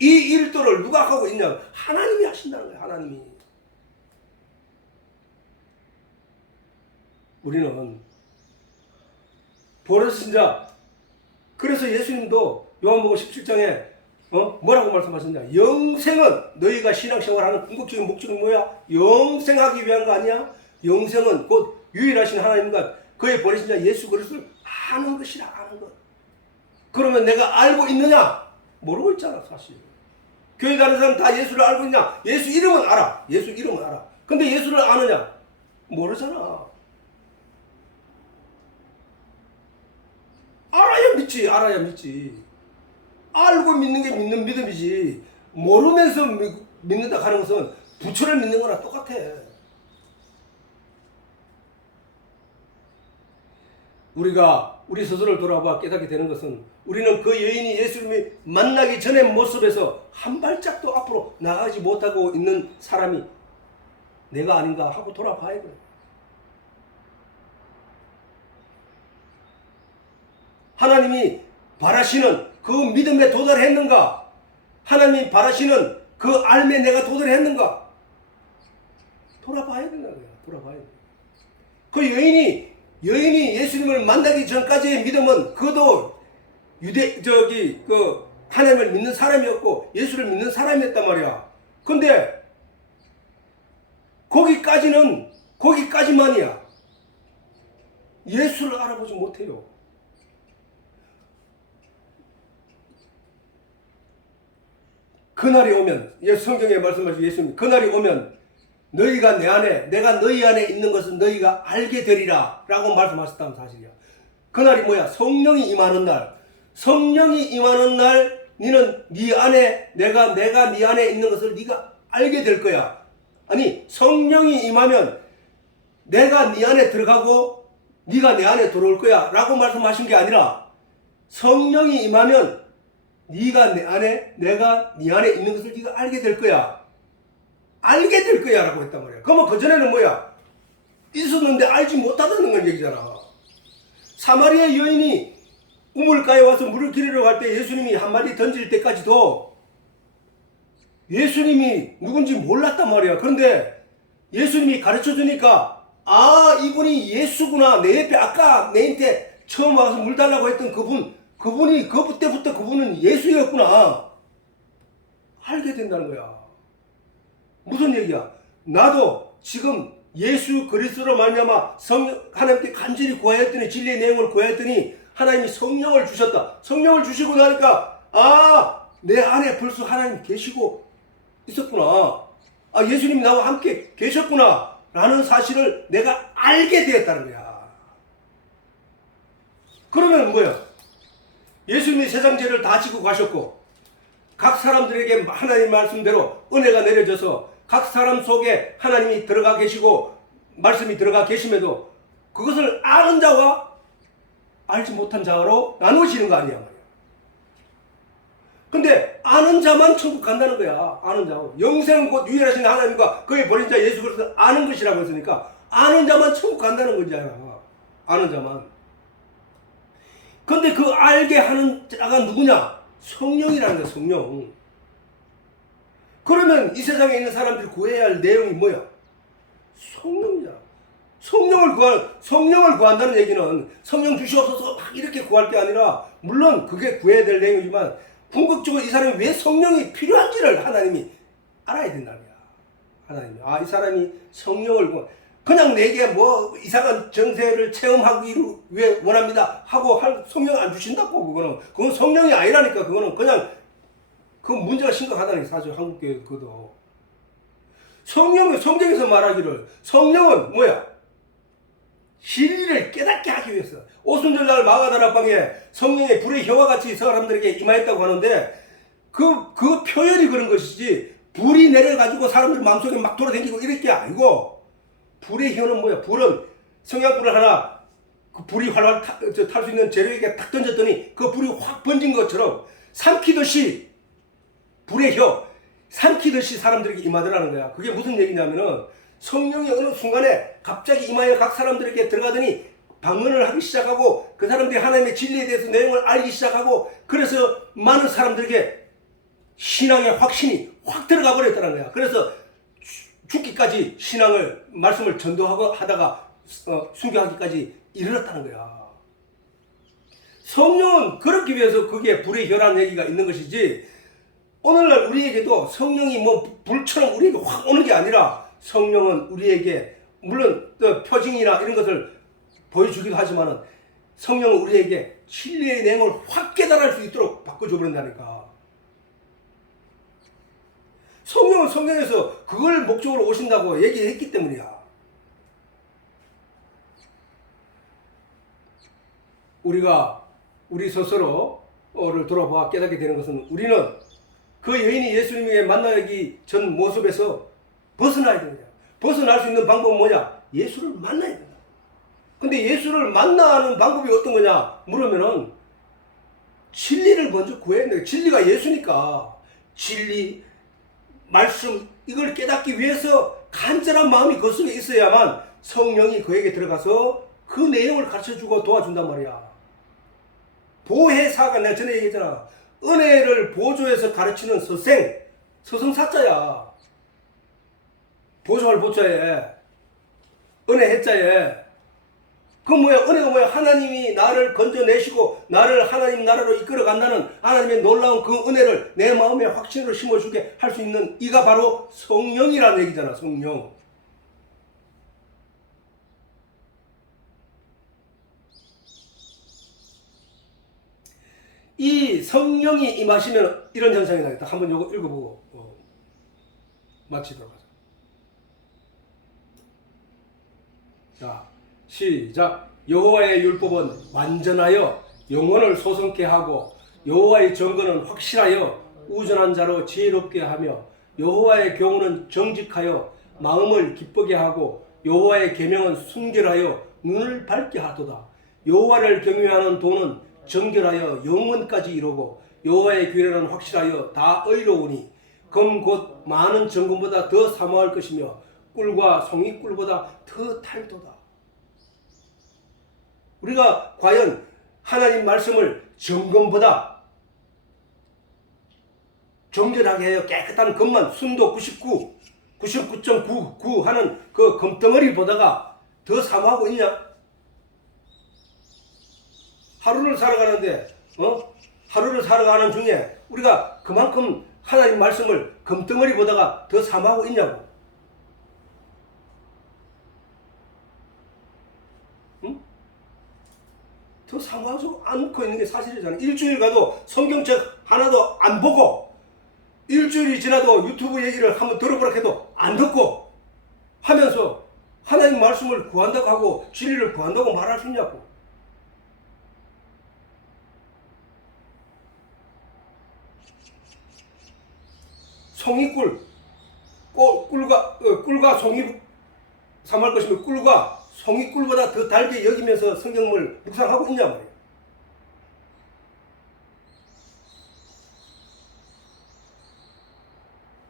이 일도를 누가 하고 있냐? 하나님이 하신다는 거야. 하나님이. 우리는 버릇인 자. 그래서 예수님도 요한복음 17장에 뭐라고 말씀하셨냐? 영생은 너희가 신앙생활하는 궁극적인 목적이 뭐야? 영생하기 위한 거 아니야? 영생은 곧 유일하신 하나님과 그의 보내신 자 예수 그리스도를 아는 것이라. 아는 것. 그러면 내가 알고 있느냐? 모르고 있잖아. 사실 교회 다니는 사람 다 예수를 알고 있냐? 예수 이름은 알아. 예수 이름은 알아. 근데 예수를 아느냐? 모르잖아. 알아야 믿지. 알고 믿는 게 믿는 믿음이지. 모르면서 믿는다 하는 것은 부처를 믿는 거나 똑같아. 우리 스스로를 돌아봐 깨닫게 되는 것은 우리는 그 여인이 예수님이 만나기 전의 모습에서 한 발짝도 앞으로 나가지 못하고 있는 사람이 내가 아닌가 하고 돌아봐야 돼. 하나님이 바라시는 그 믿음에 도달했는가? 하나님이 바라시는 그 알매 내가 도달했는가? 돌아봐야 된다는 거야. 돌아봐야 돼. 그 여인이 예수님을 만나기 전까지의 믿음은 그도 하나님을 믿는 사람이었고 예수를 믿는 사람이었단 말이야. 근데 거기까지만이야. 예수를 알아보지 못해요. 그날이 오면, 성경에 말씀하신 예수님, 그날이 오면 너희가 내 안에, 내가 너희 안에 있는 것은 너희가 알게 되리라 라고 말씀하셨다는 사실이야. 그날이 뭐야? 성령이 임하는 날. 성령이 임하는 날 너는 네 안에, 내가 네 안에 있는 것을 네가 알게 될 거야. 아니, 성령이 임하면 내가 네 안에 들어가고 네가 내 안에 들어올 거야 라고 말씀하신 게 아니라 성령이 임하면 네가 내 안에, 내가 네 안에 있는 것을 네가 알게 될 거야. 알게 될 거야 라고 했단 말이야. 그러면 그전에는 뭐야? 있었는데 알지 못하다는 건 얘기잖아. 사마리아 여인이 우물가에 와서 물을 기르러 갈 때 예수님이 한마디 던질 때까지도 예수님이 누군지 몰랐단 말이야. 그런데 예수님이 가르쳐 주니까 아, 이분이 예수구나. 내 옆에 아까 내한테 처음 와서 물 달라고 했던 그분이 그때부터 그분은 예수였구나. 알게 된다는 거야. 무슨 얘기야? 나도 지금 예수 그리스도로 말미암아 하나님께 간절히 구하였더니 진리의 내용을 구하였더니 하나님이 성령을 주셨다. 성령을 주시고 나니까 아, 내 안에 벌써 하나님 계시고 있었구나. 아, 예수님이 나와 함께 계셨구나 라는 사실을 내가 알게 되었다는 거야. 그러면 뭐야? 예수님이 세상 죄를 다 지고 가셨고 각 사람들에게 하나님 말씀대로 은혜가 내려져서 각 사람 속에 하나님이 들어가 계시고 말씀이 들어가 계심에도 그것을 아는 자와 알지 못한 자로 나누어지는 거 아니야 말이야. 근데 아는 자만 천국 간다는 거야. 아는 자. 영생은 곧 유일하신 하나님과 그의 버린 자 예수 그리스도 아는 것이라고 했으니까 아는 자만 천국 간다는 거잖아. 아는 자만. 근데 그 알게 하는 자가 누구냐? 성령이라는 거야. 성령. 그러면 이 세상에 있는 사람들이 구해야 할 내용이 뭐야? 성령이잖아. 성령을 구한다는 얘기는 성령 주시옵소서 막 이렇게 구할 게 아니라 물론 그게 구해야 될 내용이지만 궁극적으로 이 사람이 왜 성령이 필요한지를 하나님이 알아야 된다는 거야. 하나님이 이 사람이 성령을 그냥 내게 뭐 이상한 정세를 체험하기를 왜 원합니다 하고 성령 안 주신다고. 그건 성령이 아니라니까. 그거는 그냥 그 문제가 심각하다는 게 사실 한국교회 그도. 성경에서 말하기를 성령은 뭐야? 진리를 깨닫게 하기 위해서. 오순절날 마가다락방에 성령의 불의 혀와 같이 사람들에게 임하였다고 하는데 그 표현이 그런 것이지 불이 내려가지고 사람들 마음속에 막 돌아다니고 이럴 게 아니고 불의 혀는 뭐야? 불은 성냥불을 하나 그 불이 활활 탈 수 있는 재료에게 탁 던졌더니 그 불이 확 번진 것처럼 삼키듯이 불의 혀 삼키듯이 사람들에게 임하더라는 거야. 그게 무슨 얘기냐면은 성령이 어느 순간에 갑자기 임하여 각 사람들에게 들어가더니 방문을 하기 시작하고 그 사람들이 하나님의 진리에 대해서 내용을 알기 시작하고 그래서 많은 사람들에게 신앙의 확신이 확 들어가 버렸다는 거야. 그래서 죽기까지 신앙을 말씀을 전도하고 하다가 순교하기까지 이르렀다는 거야. 성령은 그렇기 위해서 그게 불의 혀라는 얘기가 있는 것이지 오늘날 우리에게도 성령이 뭐 불처럼 우리에게 확 오는 게 아니라 성령은 우리에게 물론 표징이나 이런 것을 보여주기도 하지만 성령은 우리에게 진리의 내용을 확 깨달을 수 있도록 바꿔줘 버린다니까. 성령은 성경에서 그걸 목적으로 오신다고 얘기했기 때문이야. 우리 스스로를 돌아봐 깨닫게 되는 것은 우리는 그 여인이 예수님에게 만나기 전 모습에서 벗어나야 됩니다. 벗어날 수 있는 방법은 뭐냐? 예수를 만나야 된다. 근데 예수를 만나는 방법이 어떤 거냐? 물으면은 진리를 먼저 구해야 된다. 진리가 예수니까 진리, 말씀 이걸 깨닫기 위해서 간절한 마음이 그 속에 있어야만 성령이 그에게 들어가서 그 내용을 가르쳐주고 도와준단 말이야. 보혜사가 내가 전에 얘기했잖아. 은혜를 보조해서 가르치는 서성사자야. 보조할 보조에 은혜 해자에. 그 뭐야? 은혜가 뭐야? 하나님이 나를 건져내시고 나를 하나님 나라로 이끌어 간다는 하나님의 놀라운 그 은혜를 내 마음에 확신으로 심어주게 할 수 있는 이가 바로 성령이라는 얘기잖아. 성령. 이 성령이 임하시면 이런 현상이 나겠다. 한번 요거 읽어보고 마치도록 하자. 자, 시작. 여호와의 율법은 완전하여 영혼을 소성케 하고 여호와의 정거는 확실하여 우전한 자로 지혜롭게 하며 여호와의 교훈은 정직하여 마음을 기쁘게 하고 여호와의 계명은 순결하여 눈을 밝게 하도다. 여호와를 경외하는 도는 정결하여 영원까지 이루고 여호와의 규례는 확실하여 다 의로우니 금 곧 많은 정금보다 더 사모할 것이며 꿀과 송이꿀보다 더 탈도다. 우리가 과연 하나님 말씀을 정금보다 정결하게 해요. 깨끗한 금만 순도 99.99 하는 그 금덩어리 보다가 더 사모하고 있냐? 하루를 살아가는데 하루를 살아가는 중에 우리가 그만큼 하나님 말씀을 금덩어리 보다가 더 사모하고 있냐고. 응? 더 사모하지 않고 있는 게 사실이잖아. 일주일 가도 성경책 하나도 안 보고 일주일이 지나도 유튜브 얘기를 한번 들어보라 해도 안 듣고 하면서 하나님 말씀을 구한다고 하고 진리를 구한다고 말할 수 있냐고. 송이꿀, 꿀과 송이 삼할 것이면 꿀과 송이꿀보다 더 달게 여기면서 성경을 묵상하고 있냐 말이에요.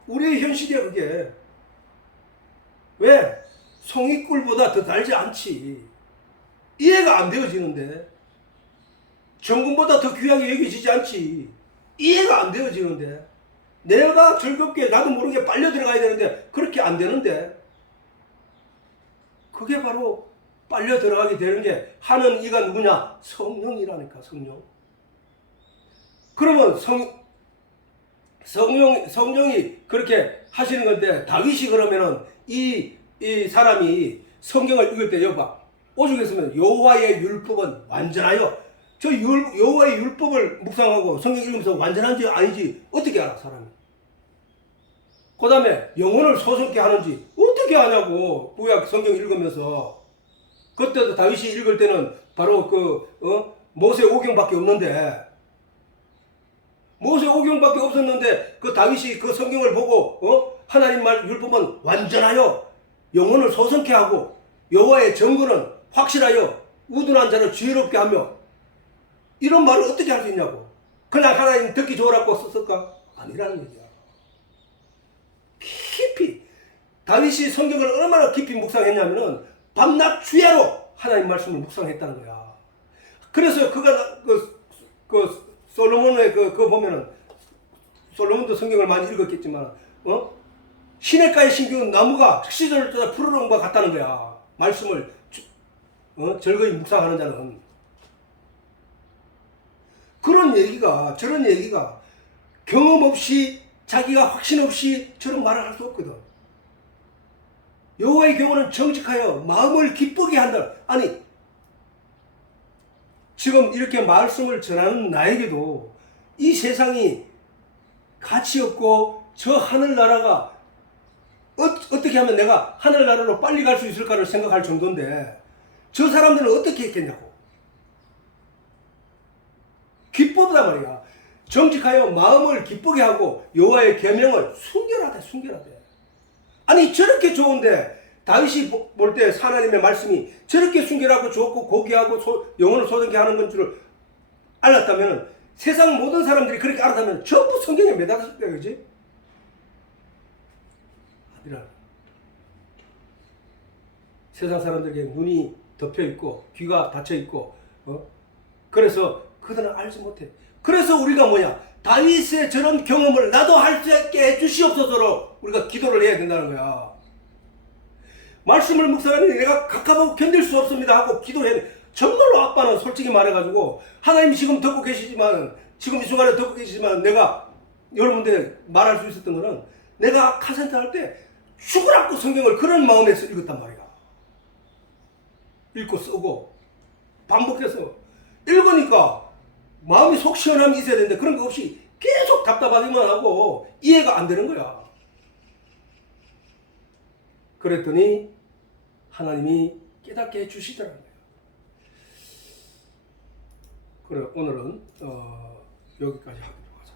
우리의 현실이야 그게. 왜? 송이꿀보다 더 달지 않지. 이해가 안 되어지는데. 정금보다 더 귀하게 여겨지지 않지. 이해가 안 되어지는데. 내가 즐겁게 나도 모르게 빨려 들어가야 되는데 그렇게 안 되는데. 그게 바로 빨려 들어가게 되는 게 하는 이가 누구냐? 성령이라니까. 성령. 그러면 성령이 그렇게 하시는 건데 다윗이 그러면은 이 사람이 성경을 읽을 때 여봐. 오죽 했으면 여호와의 율법은 완전하여. 저 여호와의 율법을 묵상하고 성경 읽으면서 완전한지 아니지 어떻게 알아 사람이. 그 다음에 영혼을 소성케 하는지 어떻게 아냐고. 구약 성경 읽으면서. 그때도 다윗이 읽을 때는 바로 모세 오경밖에 없는데 모세 오경밖에 없었는데 그 다윗이 그 성경을 보고 하나님 말 율법은 완전하여 영혼을 소성케 하고 여호와의 정거는 확실하여 우둔한 자를 지혜롭게 하며 이런 말을 어떻게 할 수 있냐고. 그냥 하나님 듣기 좋으라고 썼을까? 아니라는 얘기야. 깊이 다윗이 성경을 얼마나 깊이 묵상했냐면은 밤낮 주야로 하나님 말씀을 묵상했다는 거야. 그래서 그가 솔로몬의 그거 보면은 솔로몬도 성경을 많이 읽었겠지만 시냇가에 심기운 나무가 시절을 따라 푸르른 것 같다는 거야. 말씀을 즐거이 묵상하는 자는. 그런 얘기가 저런 얘기가 경험 없이 자기가 확신 없이 저런 말을 할 수 없거든. 여호와의 경우는 정직하여 마음을 기쁘게 한다. 아니 지금 이렇게 말씀을 전하는 나에게도 이 세상이 가치 없고 저 하늘나라가 어떻게 하면 내가 하늘나라로 빨리 갈 수 있을까를 생각할 정도인데 저 사람들은 어떻게 했겠냐고. 기쁘다 말이야. 정직하여 마음을 기쁘게 하고 여호와의 계명을 순결하되. 아니 저렇게 좋은데 다윗이 볼 때 하나님의 말씀이 저렇게 순결하고 좋고 고귀하고 영혼을 소성케 하는 건 줄 알았다면 세상 모든 사람들이 그렇게 알았다면 전부 성경에 매달렸을 거야. 그지? 아니라 세상 사람들에게 눈이 덮여 있고 귀가 닫혀 있고 그래서 그들은 알지 못해. 그래서 우리가 뭐냐, 다윗의 저런 경험을 나도 할 수 있게 해주시옵소서로 우리가 기도를 해야 된다는 거야. 말씀을 묵상하니 내가 갑갑하고 견딜 수 없습니다 하고 기도해. 정말로 아빠는 솔직히 말해가지고 하나님이 지금 듣고 계시지만, 지금 이 순간에 듣고 계시지만, 내가 여러분들 말할 수 있었던 거는 내가 카센터 할 때 죽으라고 성경을 그런 마음에서 읽었단 말이야. 읽고 쓰고 반복해서 읽으니까 마음이 속 시원함이 있어야 되는데 그런 거 없이 계속 답답하기만 하고 이해가 안 되는 거야. 그랬더니 하나님이 깨닫게 해주시더라는 거예요. 그래, 오늘은 여기까지 하도록 하자.